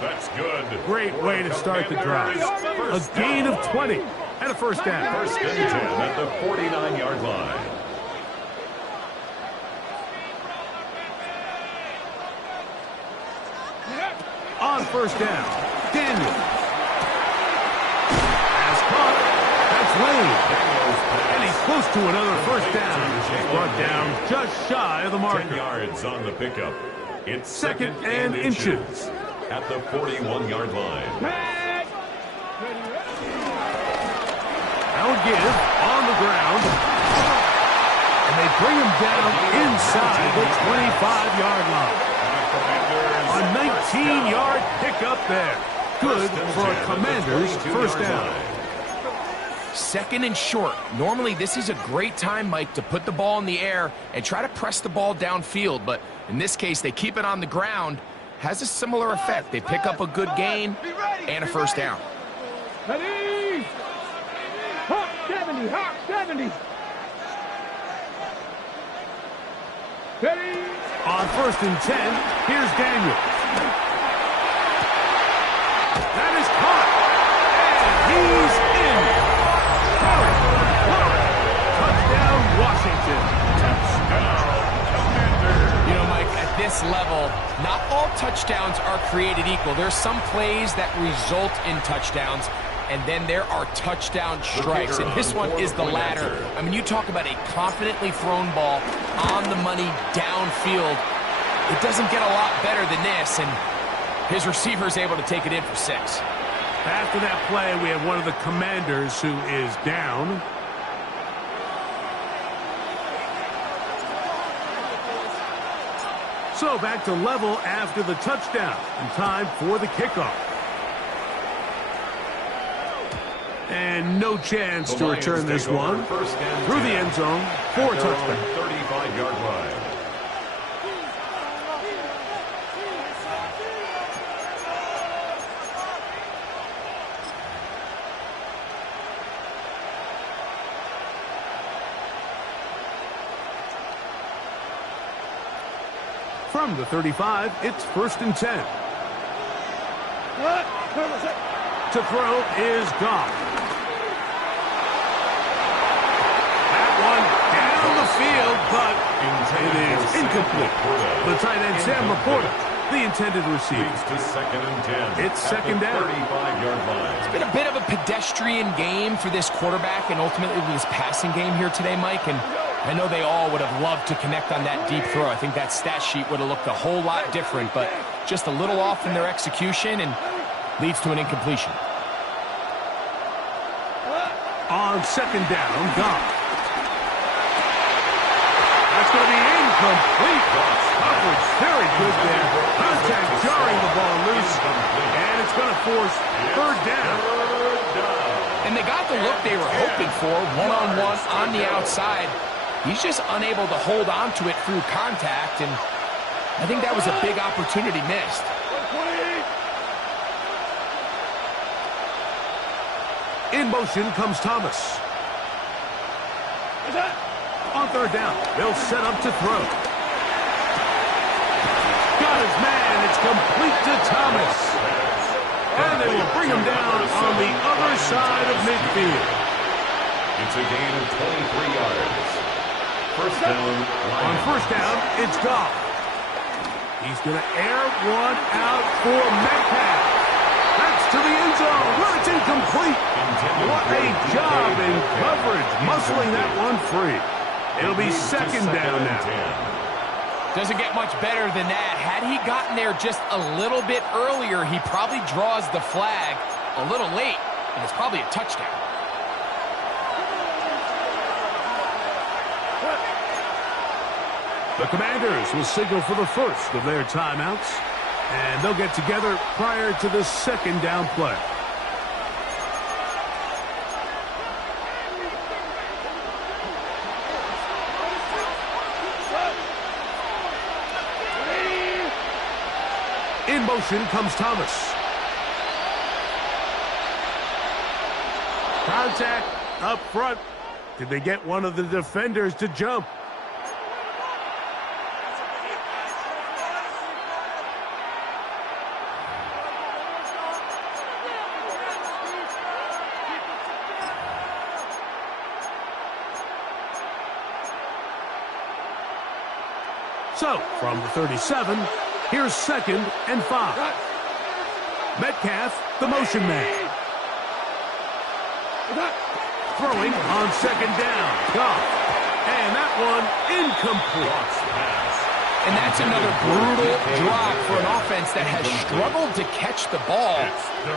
That's good. Great way to start the drive. A gain of 20 and a first down. First and 10 at the 49-yard line. On first down, Daniels. Has caught. That's Lane. Daniels And he's close to another first down. He's brought down just shy of the marker. 10 yards on the pickup. It's second and inches. At the 41-yard line. Now a give on the ground. And they bring him down inside the 25-yard line. A 19-yard pickup there. Good for a Commander's first down. Second and short. Normally, this is a great time, Mike, to put the ball in the air and try to press the ball downfield. But in this case, they keep it on the ground. Has a similar effect. They pick up a good gain and a first down. Ready? Hawk 70, Hawk 70. Ready? On first and 10, here's Daniels. That is caught. And he's in. Touchdown, Washington. Touchdown, Commander. You know, Mike, at this level, not all touchdowns are created equal. There's some plays that result in touchdowns, and then there are touchdown strikes, and this one is the latter. I mean, you talk about a confidently thrown ball on the money downfield. It doesn't get a lot better than this, and his receiver is able to take it in for 6. After that play, we have one of the Commanders who is down. So back to level after the touchdown, and time for the kickoff. And no chance to return this one through the end zone for a touchdown. 35-yard line. From the 35, it's first and 10. To throw is Goff. That one down the field, but it is incomplete. The tight end, Sam Laporta, the intended receiver. To second and 10. It's second down. 35-yard line. It's been a bit of a pedestrian game for this quarterback and ultimately this passing game here today, Mike, and I know they all would have loved to connect on that deep throw. I think that stat sheet would have looked a whole lot different, but just a little off in their execution and leads to an incompletion. On second down, Goff. That's going to be incomplete. Coverage very good there. Contact jarring the ball loose, and it's going to force third down. And they got the look they were hoping for, one-on-one on the outside. He's just unable to hold on to it through contact, and I think that was a big opportunity missed. In motion comes Thomas. On third down, they'll set up to throw. Got his man. It's complete to Thomas. And they will bring him down on the other side of midfield. It's a gain of 23 yards. First down. On first down, it's Goff. He's going to air one out for Metcalf. That's to the end zone where it's incomplete. What a job in coverage, muscling that one free. It'll be second down now. Doesn't get much better than that. Had he gotten there just a little bit earlier, he probably draws the flag a little late, and it's probably a touchdown. The Commanders will signal for the first of their timeouts, and they'll get together prior to the second down play. In motion comes Thomas. Contact up front. Did they get one of the defenders to jump? So, from the 37, here's second and 5. Metcalf, the motion man. throwing on second down. Goff. And that one incomplete. And that's another brutal drop for an offense that has struggled to catch the ball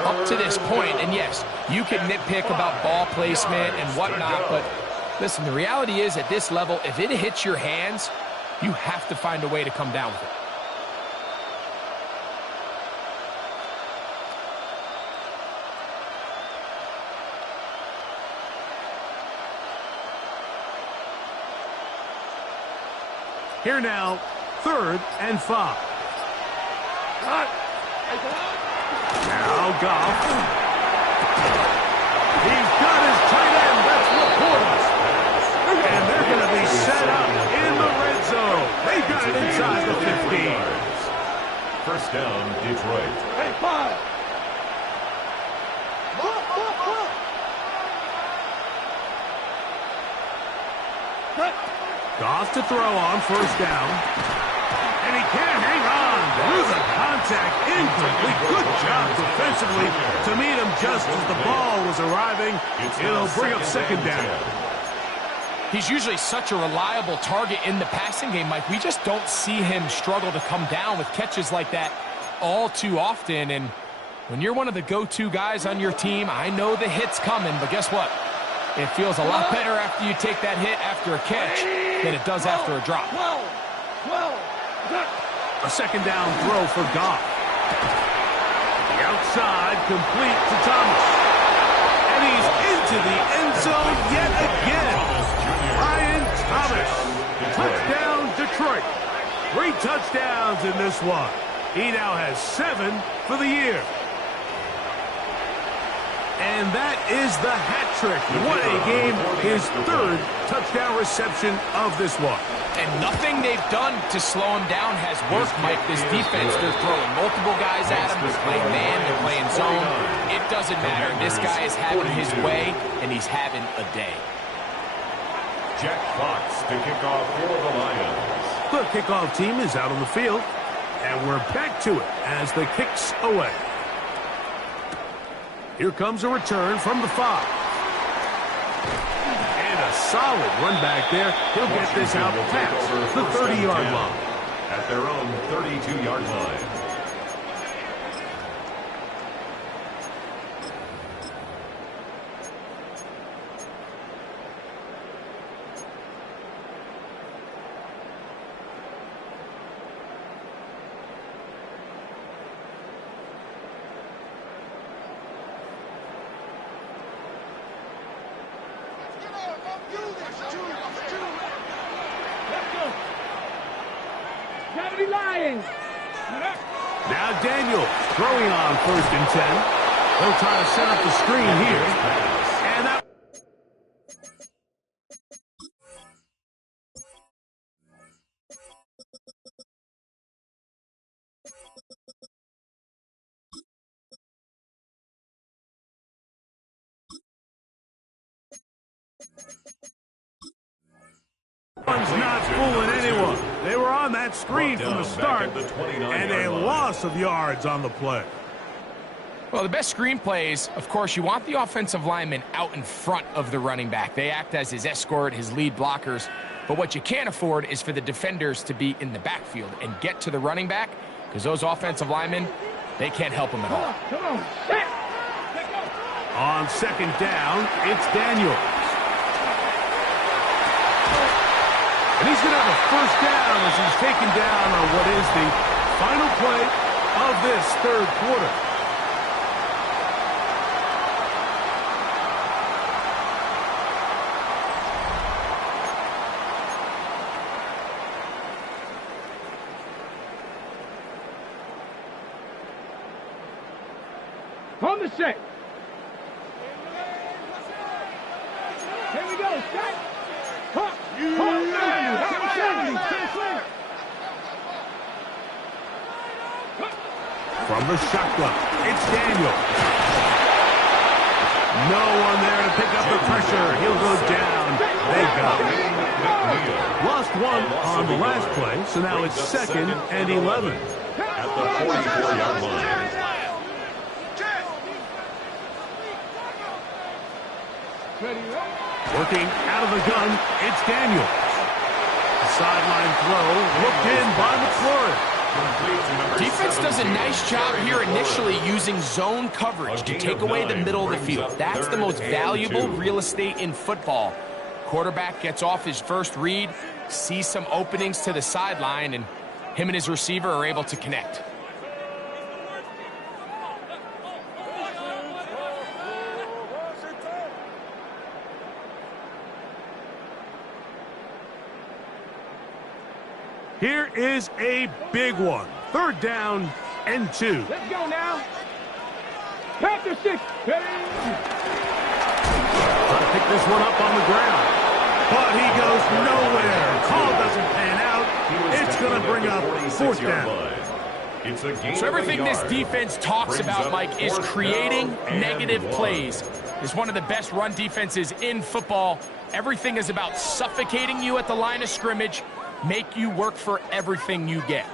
up to this point. And yes, you can nitpick about ball placement and whatnot, but listen, the reality is at this level, if it hits your hands, you have to find a way to come down with it. Here now, 3rd and 5. Now Goff. He's got his tight end. That's Laporte. And they're going to be set up in the red zone. They've got it inside the 15. First down, Detroit. Hey, 5. Goff to throw on 1st down. And he can't hang on. Through the contact. Incomplete. Good job defensively to meet him just as the ball was arriving. It'll bring up 2nd down. He's usually such a reliable target in the passing game, Mike. We just don't see him struggle to come down with catches like that all too often. And when you're one of the go-to guys on your team, I know the hit's coming, but guess what? It feels a lot better after you take that hit after a catch than it does after a drop. A 2nd down throw for Goff. The outside complete to Thomas. And he's into the end zone yet again. Brian Thomas. Touchdown, Detroit. 3 touchdowns in this one. He now has 7 for the year. And that is the hat trick. What a game. His 3rd touchdown reception of this one. And nothing they've done to slow him down has worked, Mike. This defense, they're throwing multiple guys at him. They're playing man, they're playing zone. It doesn't matter. This guy is having his way, and he's having a day. Jack Fox to kick off for the Lions. The kickoff team is out on the field, and we're back to it as the kick's away. Here comes a return from the 5. And a solid run back there. He'll get this out past the 30-yard line. At their own 32-yard line. Lions. Now Daniel throwing on 1st and 10. They'll try to set up the screen here. And that one's not fooling anyone. They were on that screen from the start, and a loss of yards on the play. Well, the best screen plays, of course, you want the offensive lineman out in front of the running back. They act as his escort, his lead blockers. But what you can't afford is for the defenders to be in the backfield and get to the running back, because those offensive linemen, they can't help him at all. Come on, set. On 2nd down, it's Daniel. And he's going to have a 1st down as he's taken down on what is the final play of this 3rd quarter. On the set. Here we go, set. Hop. From the shotgun, it's Daniel. No one there to pick up the pressure. He'll go down. They got it. Lost one on the last play, so now it's 2nd and 11. At the 44-yard line. 2 Working out of the gun, it's Daniels. The sideline throw looked in by McLaurin. Defense does a nice job here initially using zone coverage to take away the middle of the field. That's the most valuable real estate in football. Quarterback gets off his first read, sees some openings to the sideline, and him and his receiver are able to connect. Here is a big one. 3rd down and 2. Let's go now. Panther 6. Trying to pick this one up on the ground. But he goes nowhere. Call doesn't pan out. It's going to bring up 4th down. So everything this defense talks about, Mike, is creating negative plays. It's one of the best run defenses in football. Everything is about suffocating you at the line of scrimmage, make you work for everything you get.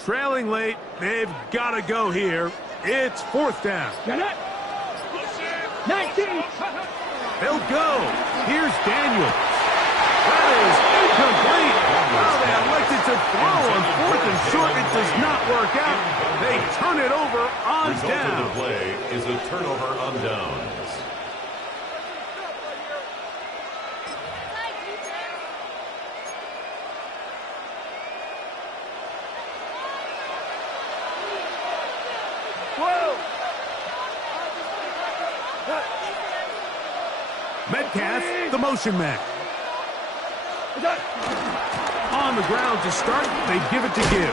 Trailing late, they've got to go here. It's 4th down. 19. They'll go. Here's Daniels. That is incomplete. Well, they elected to throw on 4th and short. It does not work out. They turn it over on Result down. of the play is a turnover on downs. Metcalf, the motion man. On the ground to start, they give it to Gibbs.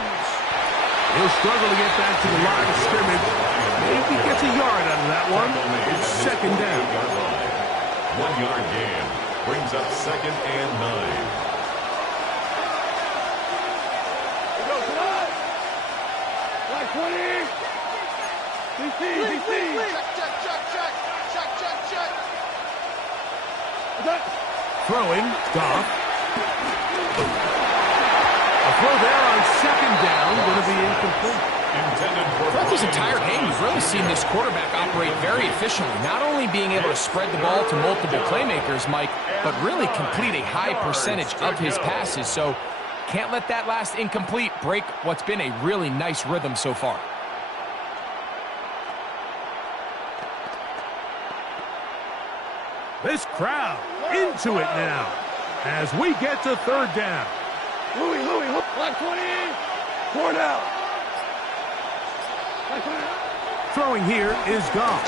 He'll struggle to get back to the line of scrimmage. Maybe gets a yard out of that one. It's 2nd down. 1-yard gain brings up 2nd and 9. Throwing, Goff. A throw there on 2nd down, going to be incomplete. Throughout this entire game, you've really seen this quarterback operate very efficiently, not only being able to spread the ball to multiple playmakers, Mike, but really complete a high percentage of his passes. So can't let that last incomplete break what's been a really nice rhythm so far. This crowd into it now as we get to 3rd down. Louis, black 20. 4 down. Throwing here is Goff.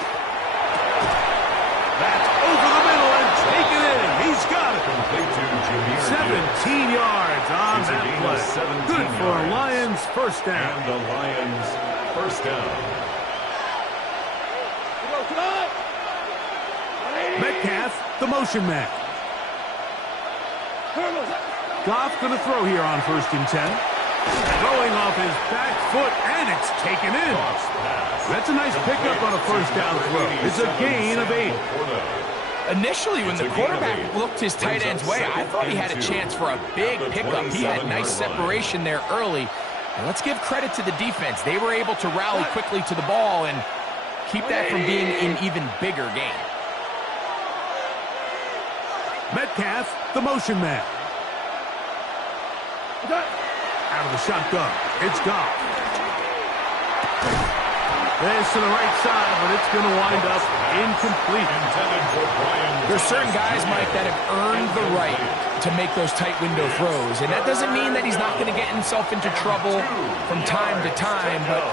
That's over the middle and taken in. He's got it. 17 yards on that play. Good for Lions 1st down. And the Lions 1st down. Metcalf, the motion man. Goff going to throw here on 1st and 10. Throwing off his back foot, and it's taken in. That's a nice pickup on a 1st down throw. It's a gain of 8. Initially, when the quarterback looked his tight end's way, I thought he had a chance for a big pickup. He had nice separation there early. And let's give credit to the defense. They were able to rally quickly to the ball and keep that from being an even bigger gain. Metcalf, the motion man. Out of the shotgun, it's Goff. This to the right side, but it's going to wind up incomplete. There's certain guys, Mike, that have earned the right to make those tight window throws. And that doesn't mean that he's not going to get himself into trouble from time to time, but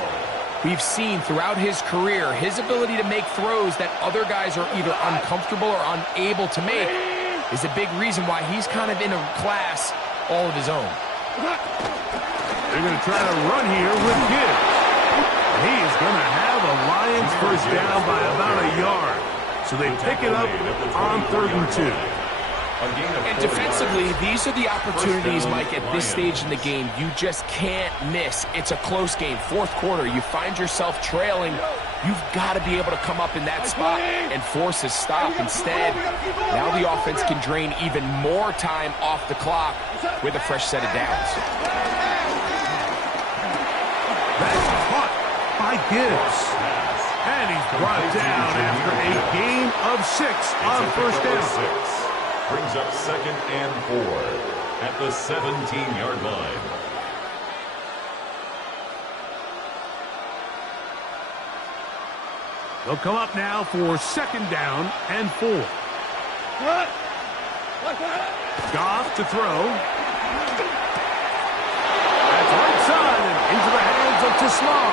we've seen throughout his career his ability to make throws that other guys are either uncomfortable or unable to make is a big reason why he's kind of in a class all of his own. They're going to try to run here with Gibbs. He is going to have a Lions 1st down by about a yard. So they pick it up on 3rd and 2. And defensively, these are the opportunities, Mike, at this stage in the game you just can't miss. It's a close game. 4th quarter, you find yourself trailing, You've got to be able to come up in that spot and force a stop. Instead, now the offense can drain even more time off the clock with a fresh set of downs. That's caught by Gibbs. And he's brought down after a gain of 6 on first down. Brings up 2nd and 4 at the 17-yard line. They'll come up now for 2nd down and 4. Goff to throw. That's right side and into the hands of Teslam.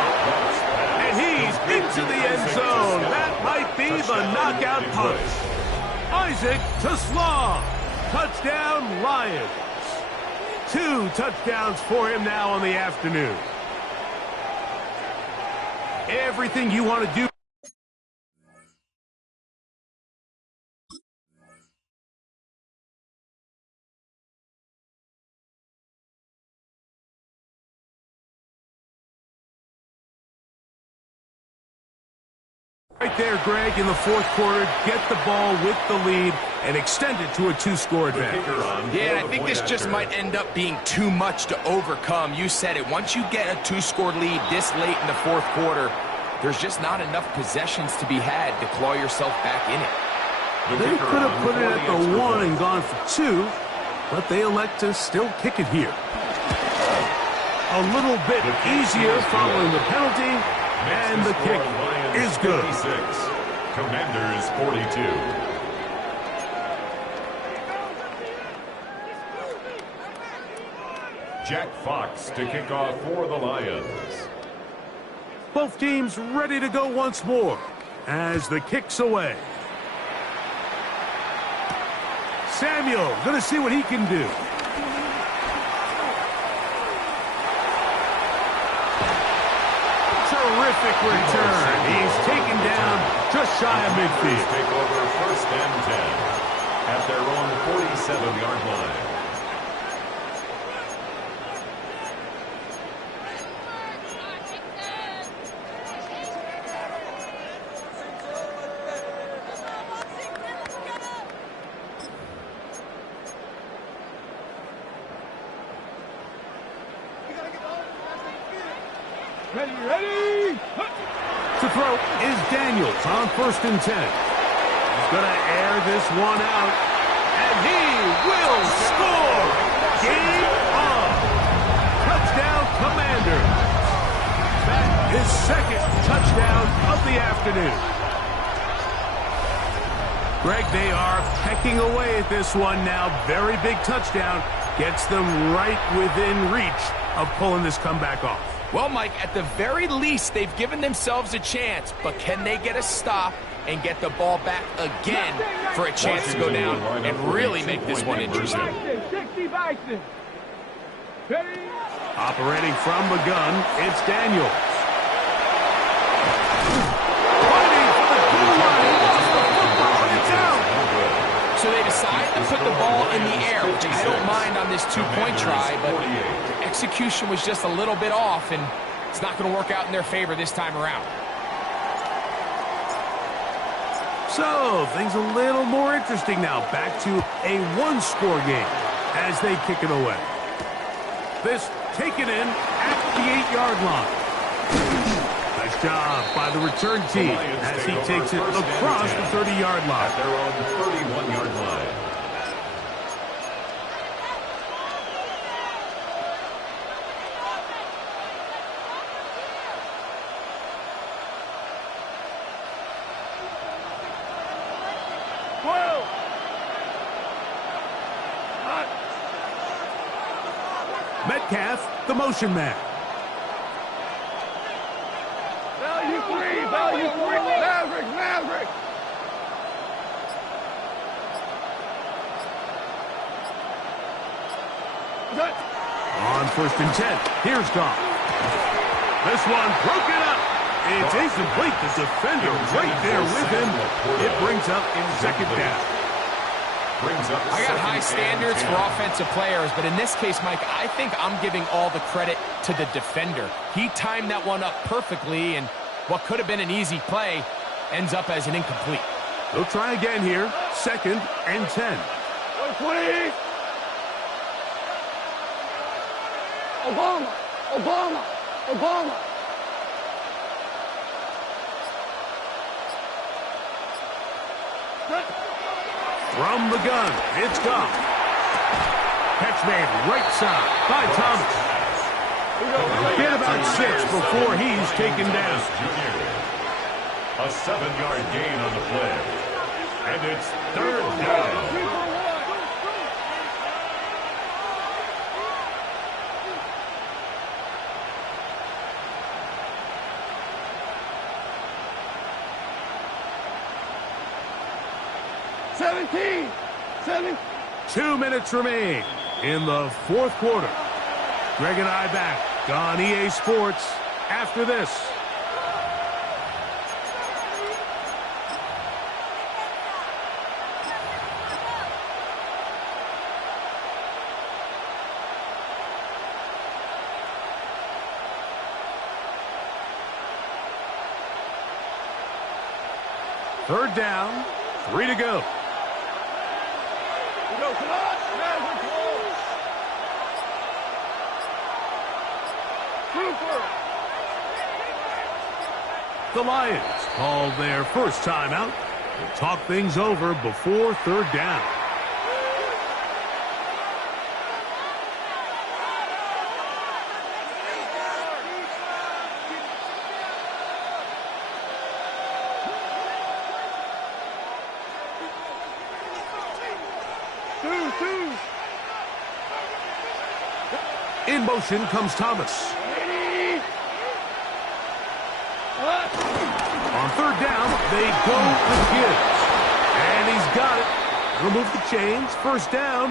And he's into the end zone. That might be the knockout punch. Isaac Teslam. Touchdown, Lions. 2 touchdowns for him now on the afternoon. Everything you want to do. Right there, Greg, in the 4th quarter, get the ball with the lead and extend it to a 2-score advantage. Yeah, and I think this just might end up being too much to overcome. You said it. Once you get a 2-score lead this late in the 4th quarter, there's just not enough possessions to be had to claw yourself back in it. They could have put it at the 1 and gone for 2, but they elect to still kick it here. A little bit easier following the penalty. And the kick is good. 56. Commanders 42. Jack Fox to kick off for the Lions. Both teams ready to go once more as the kick's away. Samuel going to see what he can do. Terrific return. He's taken down just shy of midfield. Take over 1st and 10 at their own 47-yard line. Ready. To throw is Daniels on 1st and 10. He's going to air this one out, and he will score. Game on. Touchdown, Commanders. That is 2nd touchdown of the afternoon. Greg, they are pecking away at this one now. Very big touchdown. Gets them right within reach of pulling this comeback off. Well, Mike, at the very least, they've given themselves a chance, but can they get a stop and get the ball back again for a chance to go down and really make this one interesting? 60 Bison. Ready. Operating from the gun, it's Daniels. So they decide to put the ball in the air, which I don't mind on this 2-point try, but execution was just a little bit off, and it's not going to work out in their favor this time around. So, things a little more interesting now. Back to a 1-score game as they kick it away. This taken in at the 8-yard line. Nice job by the return team as he takes it across the 30-yard line. At their own 31-yard line. Metcalf, the motion man. Value three. Maverick. On 1st and 10, here's Goff. This one broken up. It's incomplete. The defender right there with him. It brings up in 2nd down. I got high standards for offensive players, but in this case, Mike, I think I'm giving all the credit to the defender. He timed that one up perfectly, and What could have been an easy play ends up as an incomplete. They'll try again here. 2nd and 10. 120. Obama. From the gun, it's Goff. Catch made right side by Thomas. Get about 6 before he's taken down. A 7-yard gain on the play. And it's 3rd down. Seven. 2 minutes remain in the 4th quarter. Greg and I back on EA Sports after this. Third down, 3 to go. The Lions called their first timeout to talk things over before 3rd down. In motion comes Thomas. On 3rd down, they go with Gibbs. And he's got it. Remove the chains. 1st down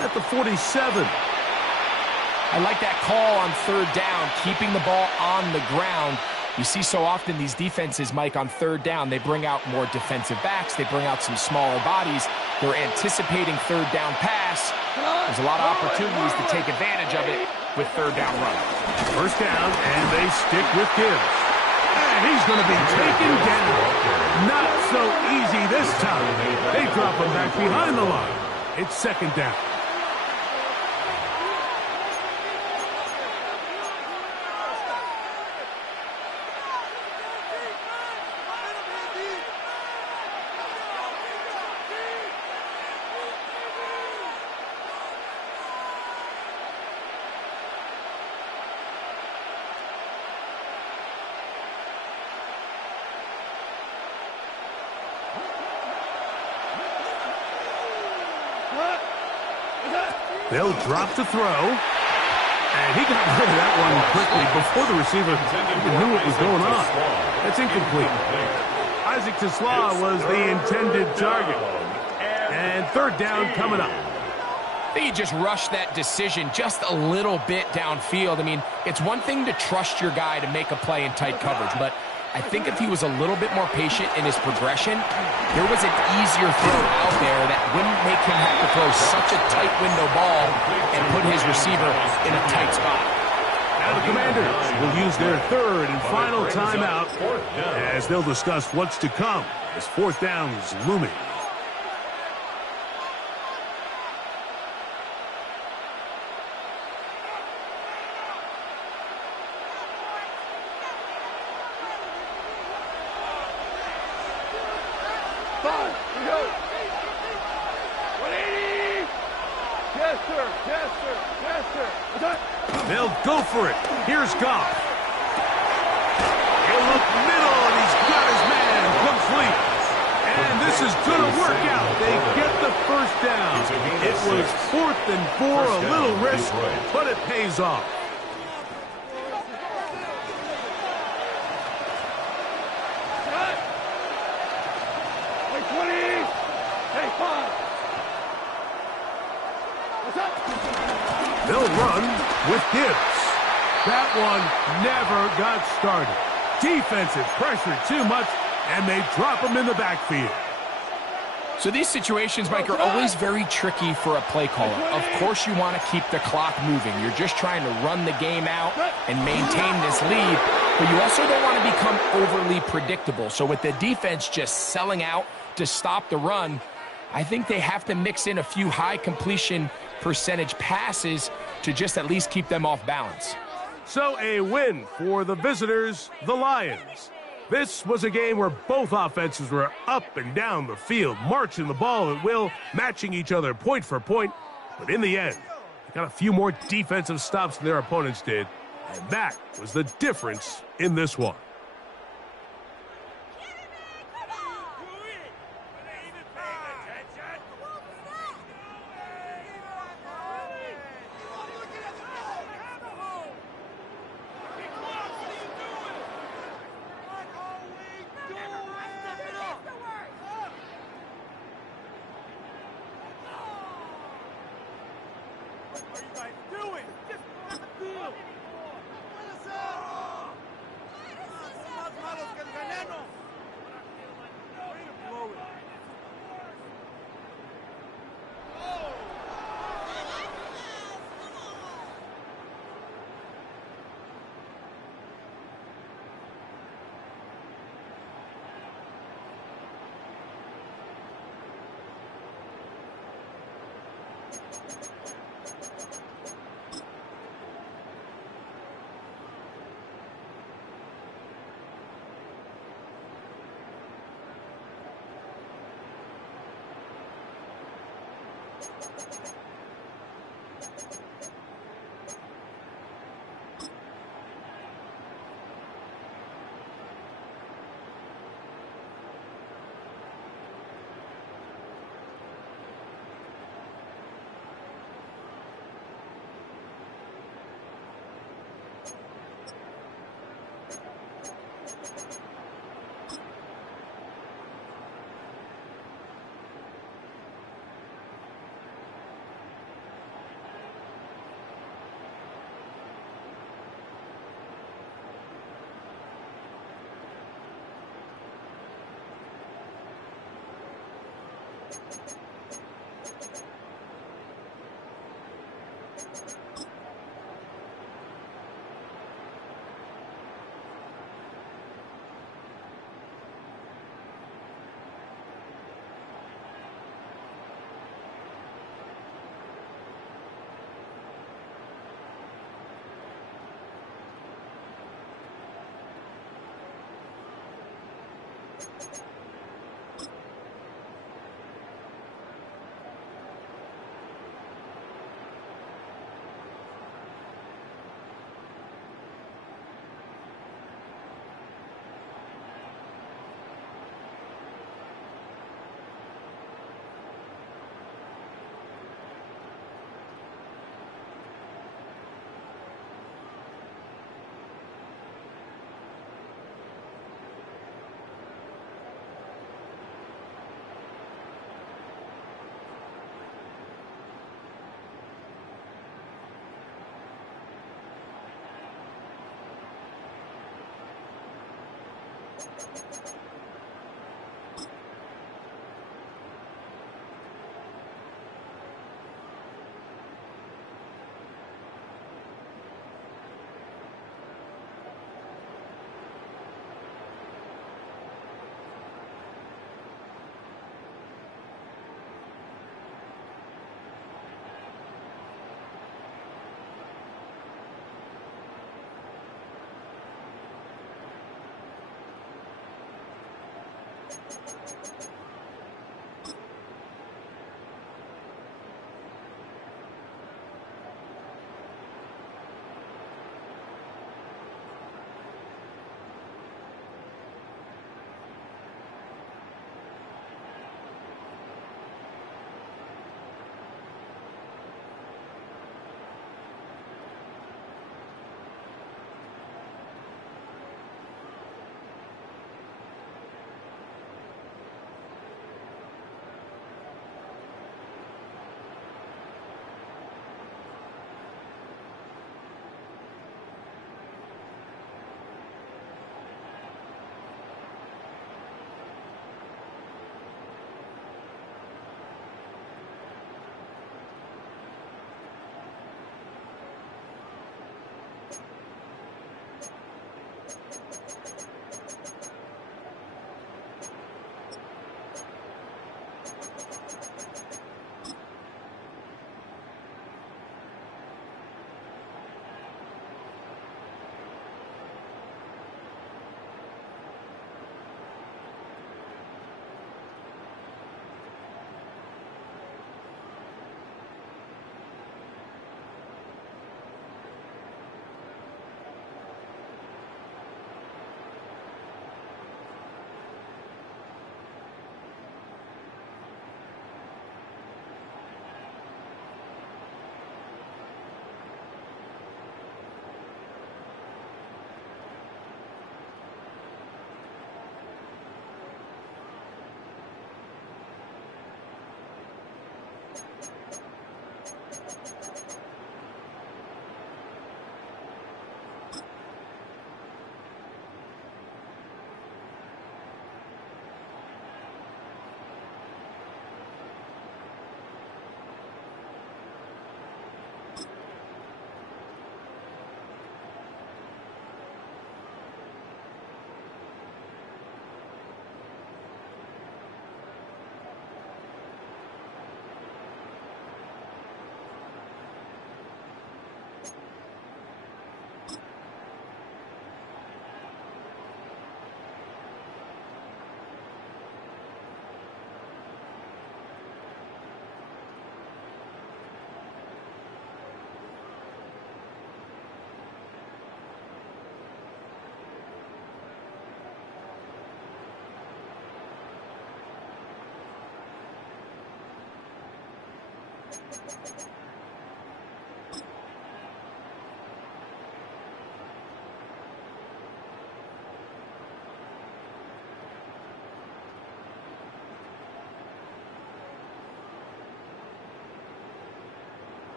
at the 47. I like that call on 3rd down, keeping the ball on the ground. You see so often these defenses, Mike, on 3rd down, they bring out more defensive backs. They bring out some smaller bodies. They're anticipating 3rd down pass. There's a lot of opportunities to take advantage of it with 3rd down run. 1st down, and they stick with Gibbs. And he's going to be taken down. Not so easy this time. They drop him back behind the line. It's 2nd down. They'll drop to throw. And he got rid of that one quickly before the receiver even knew what was going on. That's incomplete. Isaac Tesla was the intended target. And 3rd down coming up. I think he just rushed that decision just a little bit downfield. I mean, it's one thing to trust your guy to make a play in tight coverage, but I think if he was a little bit more patient in his progression, there was an easier throw out there that wouldn't make him have to throw such a tight window ball and put his receiver in a tight spot. Now the Commanders will use their 3rd and final timeout as they'll discuss what's to come as 4th down is looming. They'll go for it. Here's Goff. He'll look middle, and he's got his man complete. And this is going to work out. They get the 1st down. It was 4th and 4, a little risk, but it pays off. They'll run with Gibbs. That one never got started. Defensive pressure too much, and they drop him in the backfield. So these situations, Mike, are always very tricky for a play caller. Of course you want to keep the clock moving. You're just trying to run the game out and maintain this lead. but you also don't want to become overly predictable. So with the defense just selling out to stop the run, I think they have to mix in a few high completion percentage passes to just at least keep them off balance. So a win for the visitors, the Lions. This was a game where both offenses were up and down the field, marching the ball at will, matching each other point for point. But in the end, they got a few more defensive stops than their opponents did. And that was the difference in this one.